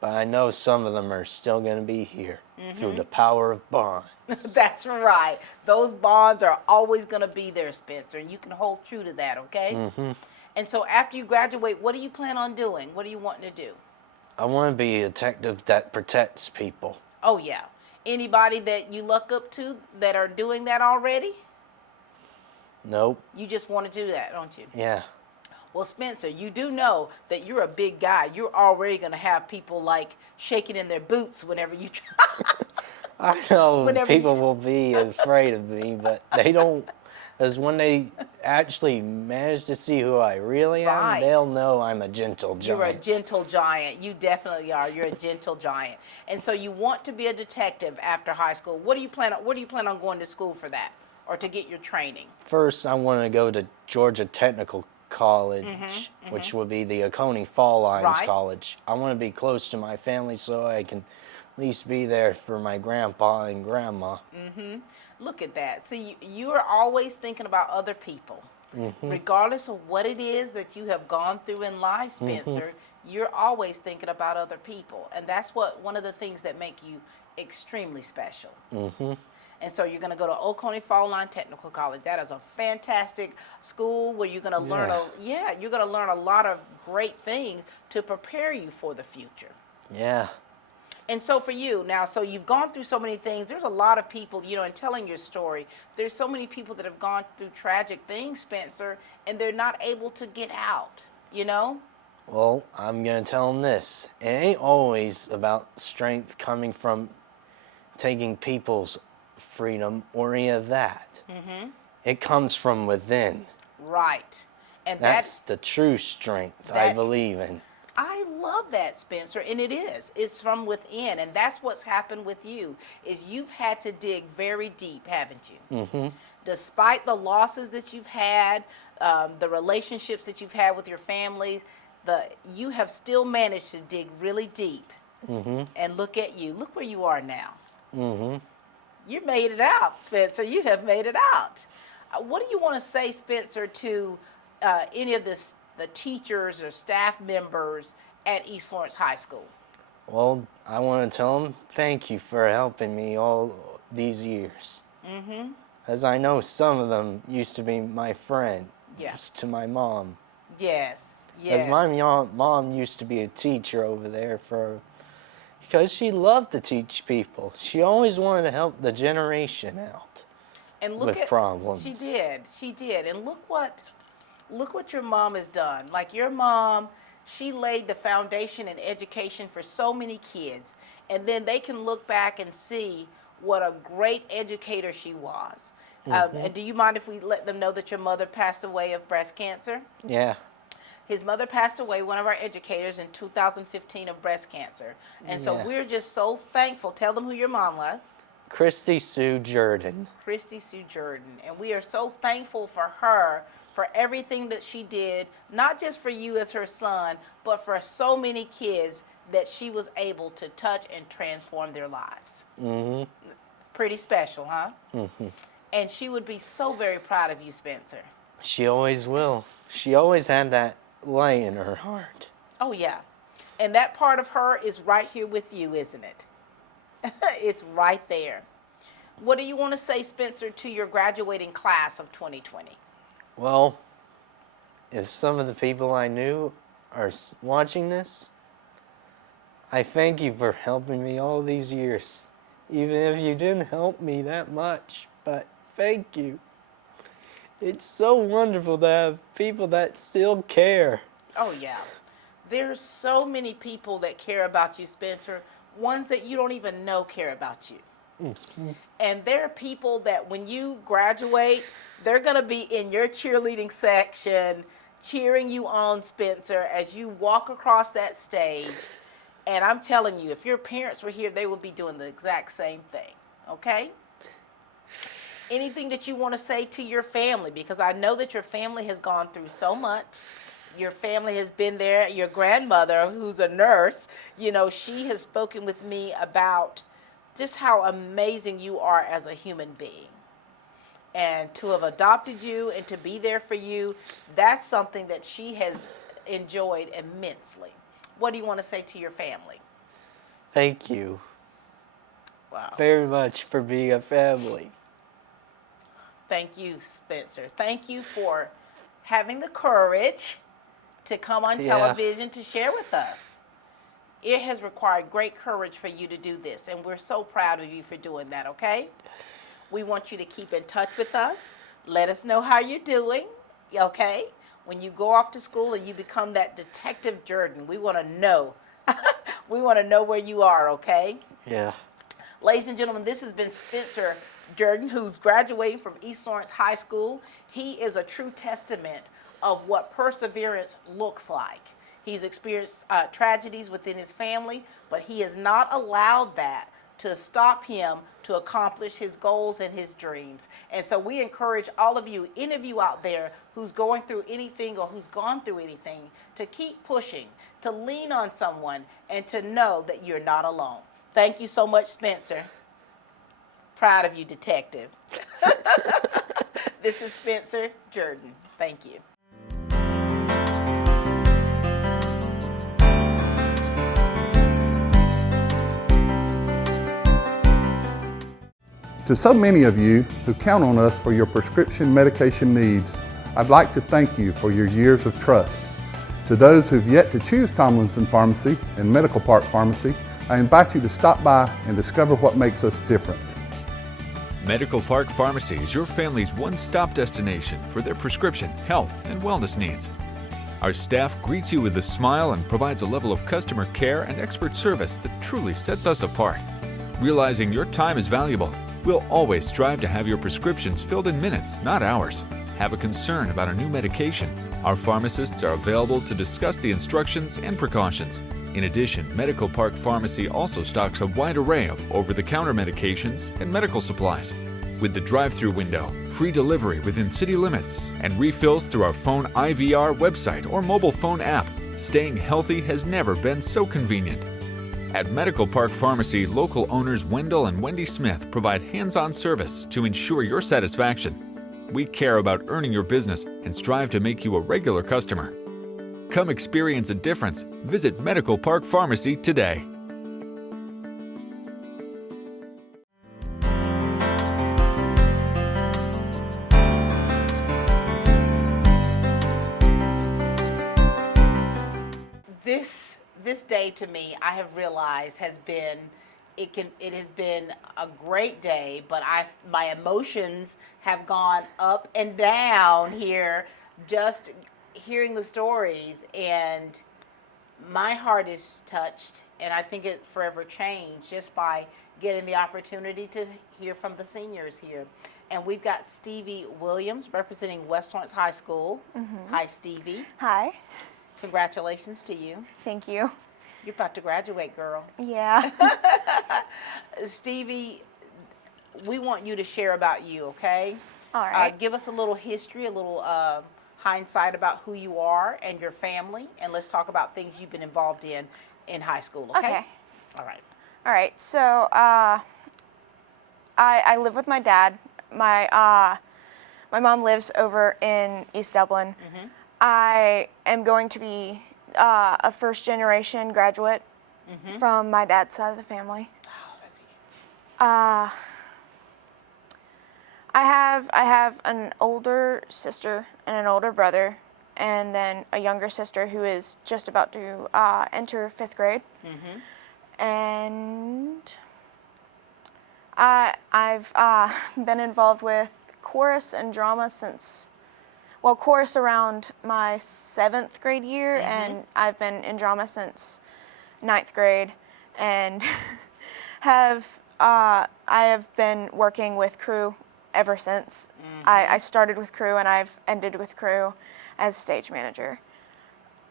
But I know some of them are still going to be here through the power of bonds. That's right. Those bonds are always going to be there, Spencer, and you can hold true to that, okay? And so after you graduate, what do you plan on doing? What are you wanting to do? I want to be a detective that protects people. Oh, yeah. Anybody that you look up to that are doing that already? Nope. You just want to do that, don't you? Yeah. Well, Spencer, you do know that you're a big guy. You're already going to have people like shaking in their boots whenever you try. I know people will be afraid of me, but they don't. Because when they actually manage to see who I really am, they'll know I'm a gentle giant. You're a gentle giant. You definitely are. You're a gentle giant. And so you want to be a detective after high school. What do you plan on going to school for that, or to get your training? First, I want to go to Georgia Technical College, which would be the Oconee Fall Lines College. I want to be close to my family so I can at least be there for my grandpa and grandma. Look at that. See, you are always thinking about other people. Regardless of what it is that you have gone through in life, Spencer, you're always thinking about other people. And that's one of the things that make you extremely special. And so you're going to go to Oconee Fall Line Technical College. That is a fantastic school where you're going to learn you're going to learn a lot of great things to prepare you for the future. Yeah. And so for you now, so you've gone through so many things. There's a lot of people, you know, in telling your story, there's so many people that have gone through tragic things, Spencer, and they're not able to get out, you know? Well, I'm going to tell them this. It ain't always about strength coming from taking people's freedom or any of that. It comes from within. Right. And that's the true strength I believe in. I love that, Spencer, and it is. It's from within, and that's what's happened with you, is you've had to dig very deep, haven't you? despite the losses that you've had, the relationships that you've had with your family, you have still managed to dig really deep. And look at you. Look where you are now. You made it out, Spencer. You have made it out. What do you want to say, Spencer, to any of the teachers or staff members at East Lawrence High School? Well, I want to tell them thank you for helping me all these years. As I know some of them used to be my friend to my mom. Yes, As my mom used to be a teacher over there because she loved to teach people. She always wanted to help the generation out and look with problems. She did. And look what your mom has done. Like your mom, she laid the foundation in education for so many kids. And then they can look back and see what a great educator she was. And do you mind if we let them know that your mother passed away of breast cancer? Yeah. His mother passed away, one of our educators, in 2015 of breast cancer. And so we're just so thankful. Tell them who your mom was. Christy Sue Jordan. Christy Sue Jordan. And we are so thankful for her, for everything that she did, not just for you as her son, but for so many kids that she was able to touch and transform their lives. Pretty special, huh? And she would be so very proud of you, Spencer. She always will. She always had that light in her heart. Oh, yeah. And that part of her is right here with you, isn't it? It's right there. What do you want to say, Spencer, to your graduating class of 2020? Well, if some of the people I knew are watching this, I thank you for helping me all these years. Even if you didn't help me that much, but thank you. It's so wonderful to have people that still care. Oh, yeah. There's so many people that care about you, Spencer. Ones that you don't even know care about you. And there are people that when you graduate, they're going to be in your cheerleading section, cheering you on, Spencer, as you walk across that stage. And I'm telling you, if your parents were here, they would be doing the exact same thing. Okay? Anything that you want to say to your family, because I know that your family has gone through so much. Your family has been there. Your grandmother, who's a nurse, she has spoken with me about just how amazing you are as a human being. And to have adopted you and to be there for you, that's something that she has enjoyed immensely. What do you want to say to your family? Thank you. Wow. Very much for being a family. Thank you, Spencer. Thank you for having the courage to come on television to share with us. It has required great courage for you to do this, and we're so proud of you for doing that, okay? We want you to keep in touch with us. Let us know how you're doing, okay? When you go off to school and you become that Detective Jordan, we want to know. We want to know where you are, okay? Yeah. Ladies and gentlemen, this has been Spencer Jordan, who's graduating from East Lawrence High School. He is a true testament of what perseverance looks like. He's experienced tragedies within his family, but he has not allowed that to stop him to accomplish his goals and his dreams. And so we encourage all of you, any of you out there who's going through anything or who's gone through anything, to keep pushing, to lean on someone, and to know that you're not alone. Thank you so much, Spencer. Proud of you, Detective. This is Spencer Jordan. Thank you. To so many of you who count on us for your prescription medication needs, I'd like to thank you for your years of trust. To those who've yet to choose Tomlinson Pharmacy and Medical Park Pharmacy, I invite you to stop by and discover what makes us different. Medical Park Pharmacy is your family's one-stop destination for their prescription, health, and wellness needs. Our staff greets you with a smile and provides a level of customer care and expert service that truly sets us apart. Realizing your time is valuable, we'll always strive to have your prescriptions filled in minutes, not hours. Have a concern about a new medication? Our pharmacists are available to discuss the instructions and precautions. In addition, Medical Park Pharmacy also stocks a wide array of over-the-counter medications and medical supplies. With the drive-through window, free delivery within city limits, and refills through our phone IVR website or mobile phone app. Staying healthy has never been so convenient. At Medical Park Pharmacy, local owners Wendell and Wendy Smith provide hands-on service to ensure your satisfaction. We care about earning your business and strive to make you a regular customer. Come experience a difference. Visit Medical Park Pharmacy today. This day to me, I have realized has been it has been a great day, but my emotions have gone up and down here just hearing the stories, and my heart is touched, and I think it forever changed just by getting the opportunity to hear from the seniors here. And we've got Stevie Williams representing West Lawrence High School. Hi, Stevie. Hi. Congratulations to you. Thank you. You're about to graduate, girl. Yeah. Stevie, we want you to share about you, okay? All right. Give us a little history, a little hindsight about who you are and your family, and let's talk about things you've been involved in high school, okay? Okay. All right. All right. So I live with my dad. My mom lives over in East Dublin. I am going to be a first-generation graduate from my dad's side of the family. Oh, that's huge. I have an older sister and an older brother, and then a younger sister who is just about to enter 5th grade. And I've been involved with chorus and drama since, well, chorus around my 7th grade year, and I've been in drama since 9th grade, and I have been working with crew ever since. I started with crew, and I've ended with crew as stage manager.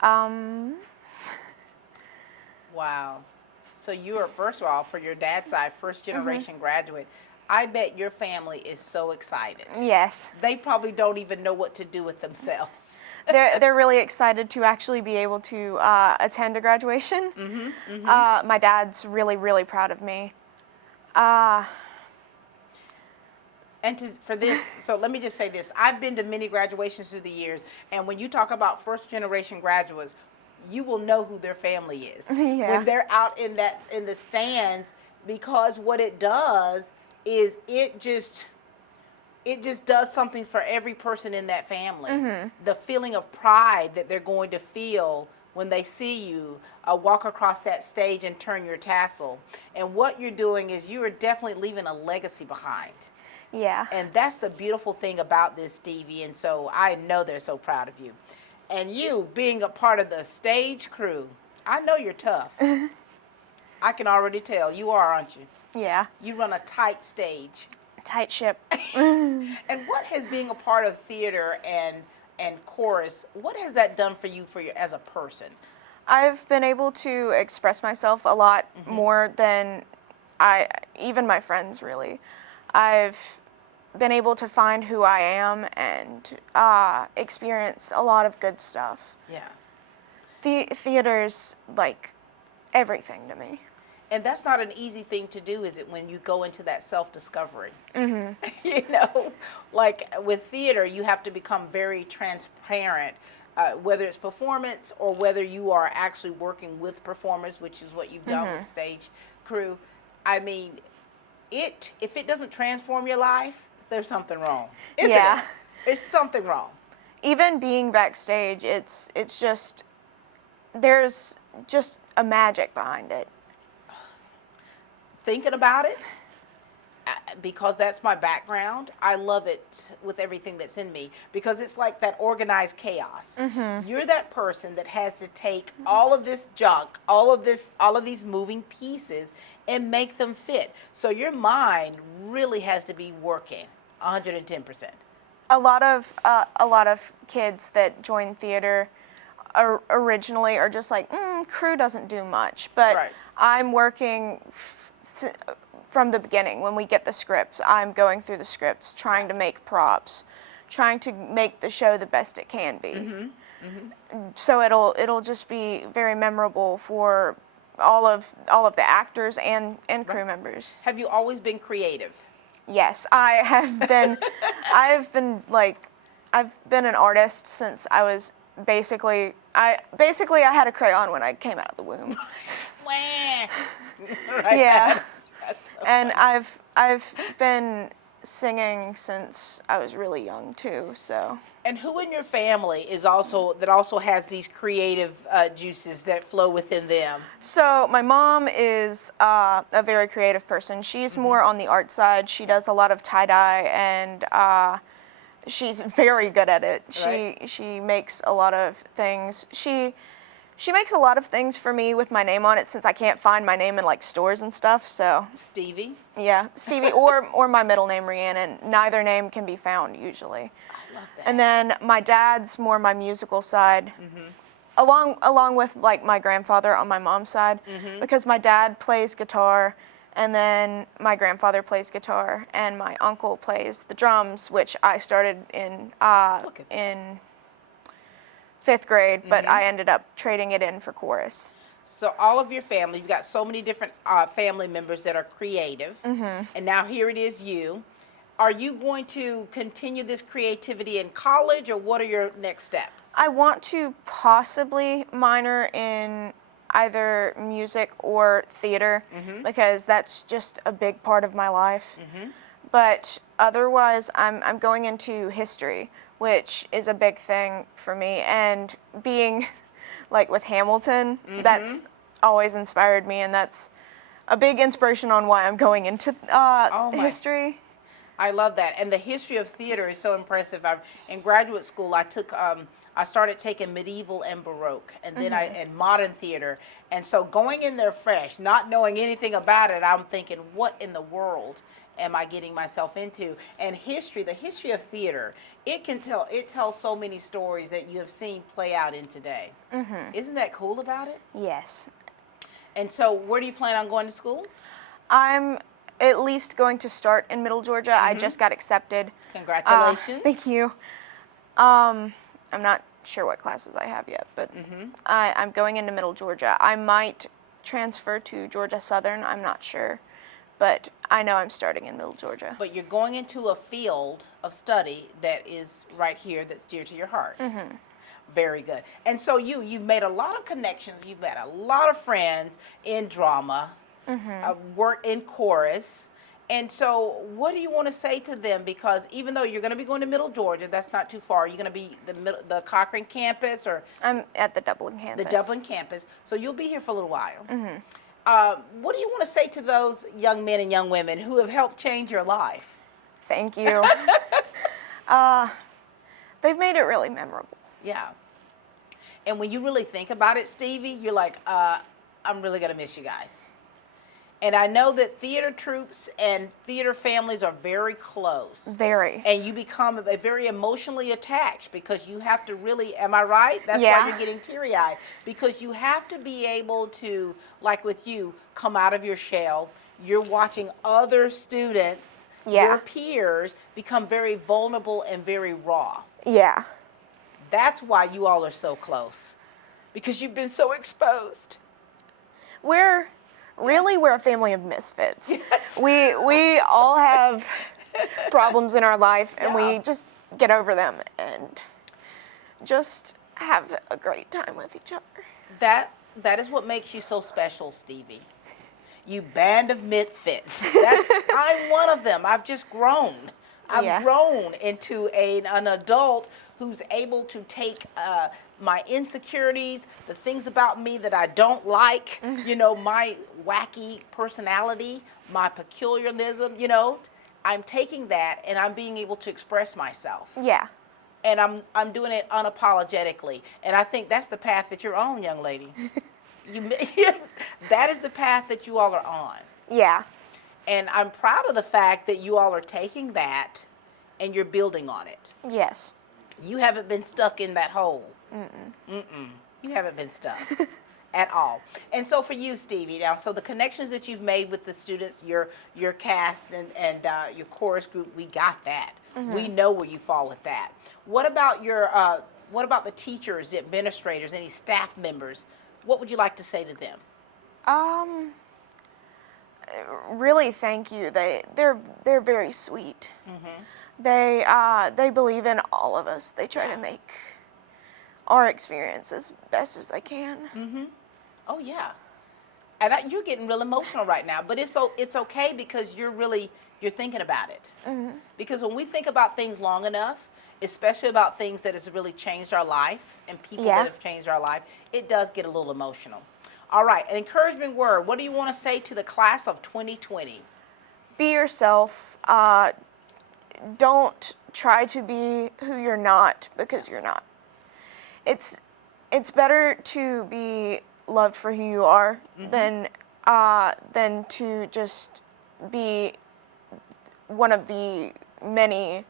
Wow. So you are, first of all, for your dad's side, first-generation graduate. I bet your family is so excited. Yes. They probably don't even know what to do with themselves. They're really excited to actually be able to attend a graduation. My dad's really, really proud of me. For this, so let me just say this. I've been to many graduations through the years, and when you talk about first-generation graduates, you will know who their family is when they're out in the stands, because what it does is it just does something for every person in that family. The feeling of pride that they're going to feel when they see you walk across that stage and turn your tassel. And what you're doing is you are definitely leaving a legacy behind. Yeah. And that's the beautiful thing about this, Stevie, and so I know they're so proud of you. And you being a part of the stage crew, I know you're tough. I can already tell. You are, aren't you? Yeah. You run a tight stage. Tight ship. And what has being a part of theater and chorus, what has that done for you as a person? I've been able to express myself a lot more than even my friends, really. I've been able to find who I am and experience a lot of good stuff. Yeah. The theater's like everything to me. And that's not an easy thing to do, is it, when you go into that self-discovery? You know, like with theater, you have to become very transparent, whether it's performance or whether you are actually working with performers, which is what you've done with stage crew. I mean, if it doesn't transform your life, there's something wrong, isn't it? There's something wrong. Even being backstage, it's just, there's just a magic behind it. Thinking about it, because that's my background, I love it with everything that's in me, because it's like that organized chaos. You're that person that has to take all of this junk, all of these moving pieces, and make them fit. So your mind really has to be working 110%. A lot of kids that join theater originally are just like, crew doesn't do much, but I'm working from the beginning. When we get the scripts, I'm going through the scripts, trying to make props, trying to make the show the best it can be. So it'll just be very memorable for all of the actors and crew members. Have you always been creative? Yes, I have been. I've been an artist since I was basically I had a crayon when I came out of the womb. Right. Yeah. That's so And funny. I've been singing since I was really young too. So. And who in your family is also has these creative juices that flow within them? So my mom is a very creative person. She's more on the art side. She does a lot of tie-dye, and she's very good at it. Right. She makes a lot of things. She makes a lot of things for me with my name on it, since I can't find my name in like stores and stuff. So Stevie. Yeah, Stevie, or my middle name Rhiannon. Neither name can be found usually. I love that. And then my dad's more my musical side, along with like my grandfather on my mom's side, because my dad plays guitar, and then my grandfather plays guitar, and my uncle plays the drums, which I started in 5th grade, but I ended up trading it in for chorus. So all of your family, you've got so many different family members that are creative, and now here it is you. Are you going to continue this creativity in college, or what are your next steps? I want to possibly minor in either music or theater, because that's just a big part of my life. But otherwise, I'm going into history, which is a big thing for me. And being like with Hamilton, that's always inspired me, and that's a big inspiration on why I'm going into history. I love that. And the history of theater is so impressive. In graduate school, I started taking medieval and Baroque, and then and modern theater. And so going in there fresh, not knowing anything about it, I'm thinking, what in the world am I getting myself into? And history, the history of theater, it tells so many stories that you have seen play out in today. Isn't that cool about it? Yes. And so where do you plan on going to school? I'm at least going to start in Middle Georgia. I just got accepted. Congratulations. Thank you. I'm not sure what classes I have yet, but I'm going into Middle Georgia. I might transfer to Georgia Southern, I'm not sure, but I know I'm starting in Middle Georgia. But you're going into a field of study that is right here, that's dear to your heart. Very good. And so you've made a lot of connections. You've met a lot of friends in drama, work in chorus. And so what do you want to say to them? Because even though you're going to be going to Middle Georgia, that's not too far. You're going to be the Cochran campus, or? I'm at the Dublin campus. The Dublin campus. So you'll be here for a little while. What do you want to say to those young men and young women who have helped change your life? Thank you. They've made it really memorable. Yeah. And when you really think about it, Stevie, you're like, I'm really going to miss you guys. And I know that theater troupes and theater families are very close. Very. And you become very emotionally attached, because you have to really, am I right? That's why you're getting teary-eyed. Because you have to be able to, like with you, come out of your shell. You're watching other students, your peers, become very vulnerable and very raw. Yeah. That's why you all are so close, because you've been so exposed. We're a family of misfits. Yes. We all have problems in our life, and we just get over them and just have a great time with each other. That is what makes you so special, Stevie. You band of misfits. I'm one of them. I've just grown. I've grown into an adult who's able to take my insecurities, the things about me that I don't like, my wacky personality, my peculiarism, I'm taking that and I'm being able to express myself. Yeah. And I'm doing it unapologetically. And I think that's the path that you're on, young lady. That is the path that you all are on. Yeah. And I'm proud of the fact that you all are taking that and you're building on it. Yes. You haven't been stuck in that hole. You haven't been stuck. At all. And so for you, Stevie, now, so the connections that you've made with the students, your cast and your chorus group, we got that. We know where you fall with that. What about what about the teachers, the administrators, any staff members? What would you like to say to them? Really, thank you. They're very sweet. They believe in all of us. They try to make our experience as best as they can. Oh yeah, and you're getting real emotional right now, but it's okay because you're thinking about it. Because when we think about things long enough, especially about things that has really changed our life and people that have changed our life, it does get a little emotional. All right, an encouragement word. What do you want to say to the class of 2020? Be yourself. Don't try to be who you're not, because you're not. It's better to be loved for who you are than to just be one of the many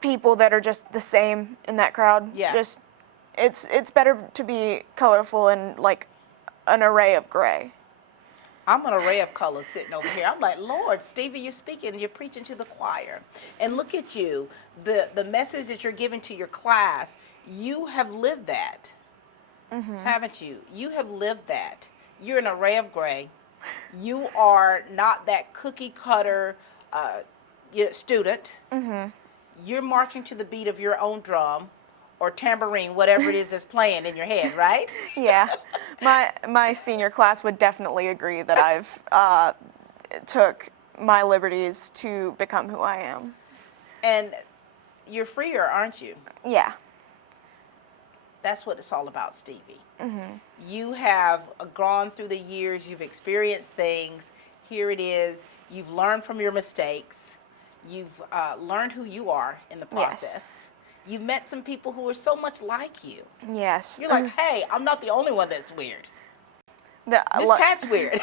people that are just the same in that crowd. Yeah. Just it's better to be colorful and like an array of gray. I'm an array of colors sitting over here. I'm like, Lord, Stevie, you're speaking, you're preaching to the choir. And look at you, the message that you're giving to your class, you have lived that, haven't you? You have lived that. You're an array of gray. You are not that cookie cutter student. You're marching to the beat of your own drum or tambourine, whatever it is that's playing in your head, right? Yeah. My senior class would definitely agree that I've took my liberties to become who I am. And you're freer, aren't you? Yeah. That's what it's all about, Stevie. You have gone through the years, you've experienced things. Here it is. You've learned from your mistakes. You've learned who you are in the process. You've met some people who are so much like you. Yes. You're like, hey, I'm not the only one that's weird. Miss Pat's weird.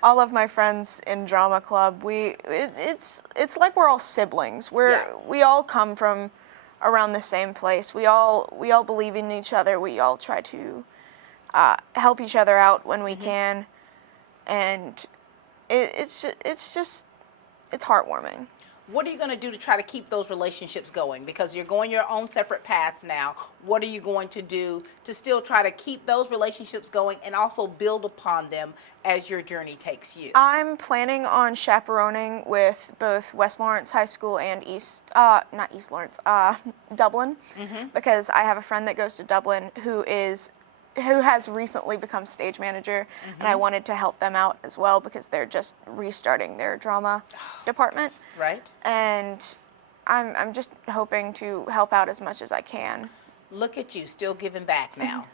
All of my friends in drama club, it's like we're all siblings. We all come from around the same place. We all believe in each other. We all try to help each other out when we can, and it's heartwarming. What are you going to do to try to keep those relationships going? Because you're going your own separate paths now. What are you going to do to still try to keep those relationships going and also build upon them as your journey takes you? I'm planning on chaperoning with both West Lawrence High School and Dublin, because I have a friend that goes to Dublin who has recently become stage manager, and I wanted to help them out as well because they're just restarting their drama department. Right. And I'm just hoping to help out as much as I can. Look at you, still giving back now.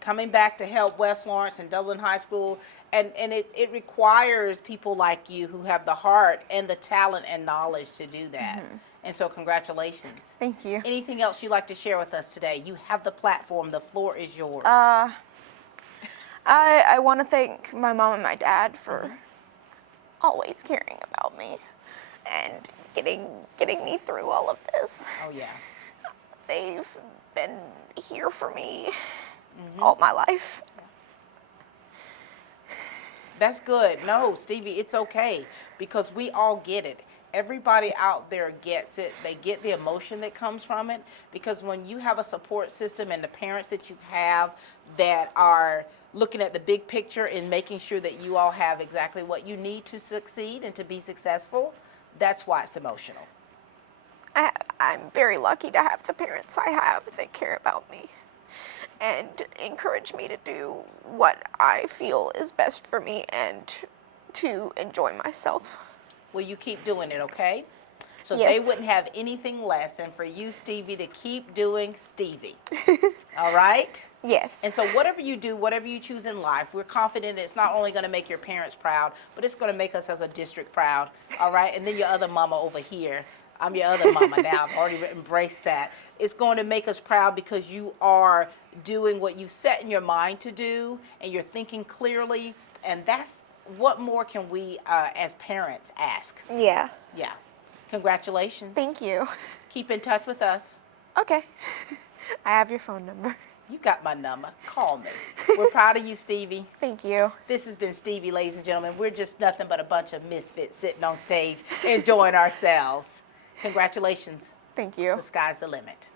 Coming back to help West Lawrence and Dublin High School, and it requires people like you who have the heart and the talent and knowledge to do that. And so congratulations. Thank you. Anything else you'd like to share with us today? You have the platform. The floor is yours. I want to thank my mom and my dad for always caring about me and getting me through all of this. Oh, yeah. They've been here for me all my life. That's good. No, Stevie, it's okay because we all get it. Everybody out there gets it. They get the emotion that comes from it, because when you have a support system and the parents that you have that are looking at the big picture and making sure that you all have exactly what you need to succeed and to be successful, that's why it's emotional. I'm very lucky to have the parents I have that care about me and encourage me to do what I feel is best for me and to enjoy myself. Well, you keep doing it, okay? So Yes. they wouldn't have anything less than for you, Stevie, to keep doing Stevie. All right? Yes. And so whatever you do, whatever you choose in life, we're confident that it's not only going to make your parents proud, but it's going to make us as a district proud. All right? And then your other mama over here. I'm your other mama now. I've already embraced that. It's going to make us proud because you are doing what you set in your mind to do, and you're thinking clearly, and that's what more can we as parents ask? Yeah. Yeah. Congratulations. Thank you. Keep in touch with us. Okay. I have your phone number. You got my number. Call me. We're proud of you, Stevie. Thank you. This has been Stevie, ladies and gentlemen. We're just nothing but a bunch of misfits sitting on stage enjoying ourselves. Congratulations. Thank you. The sky's the limit.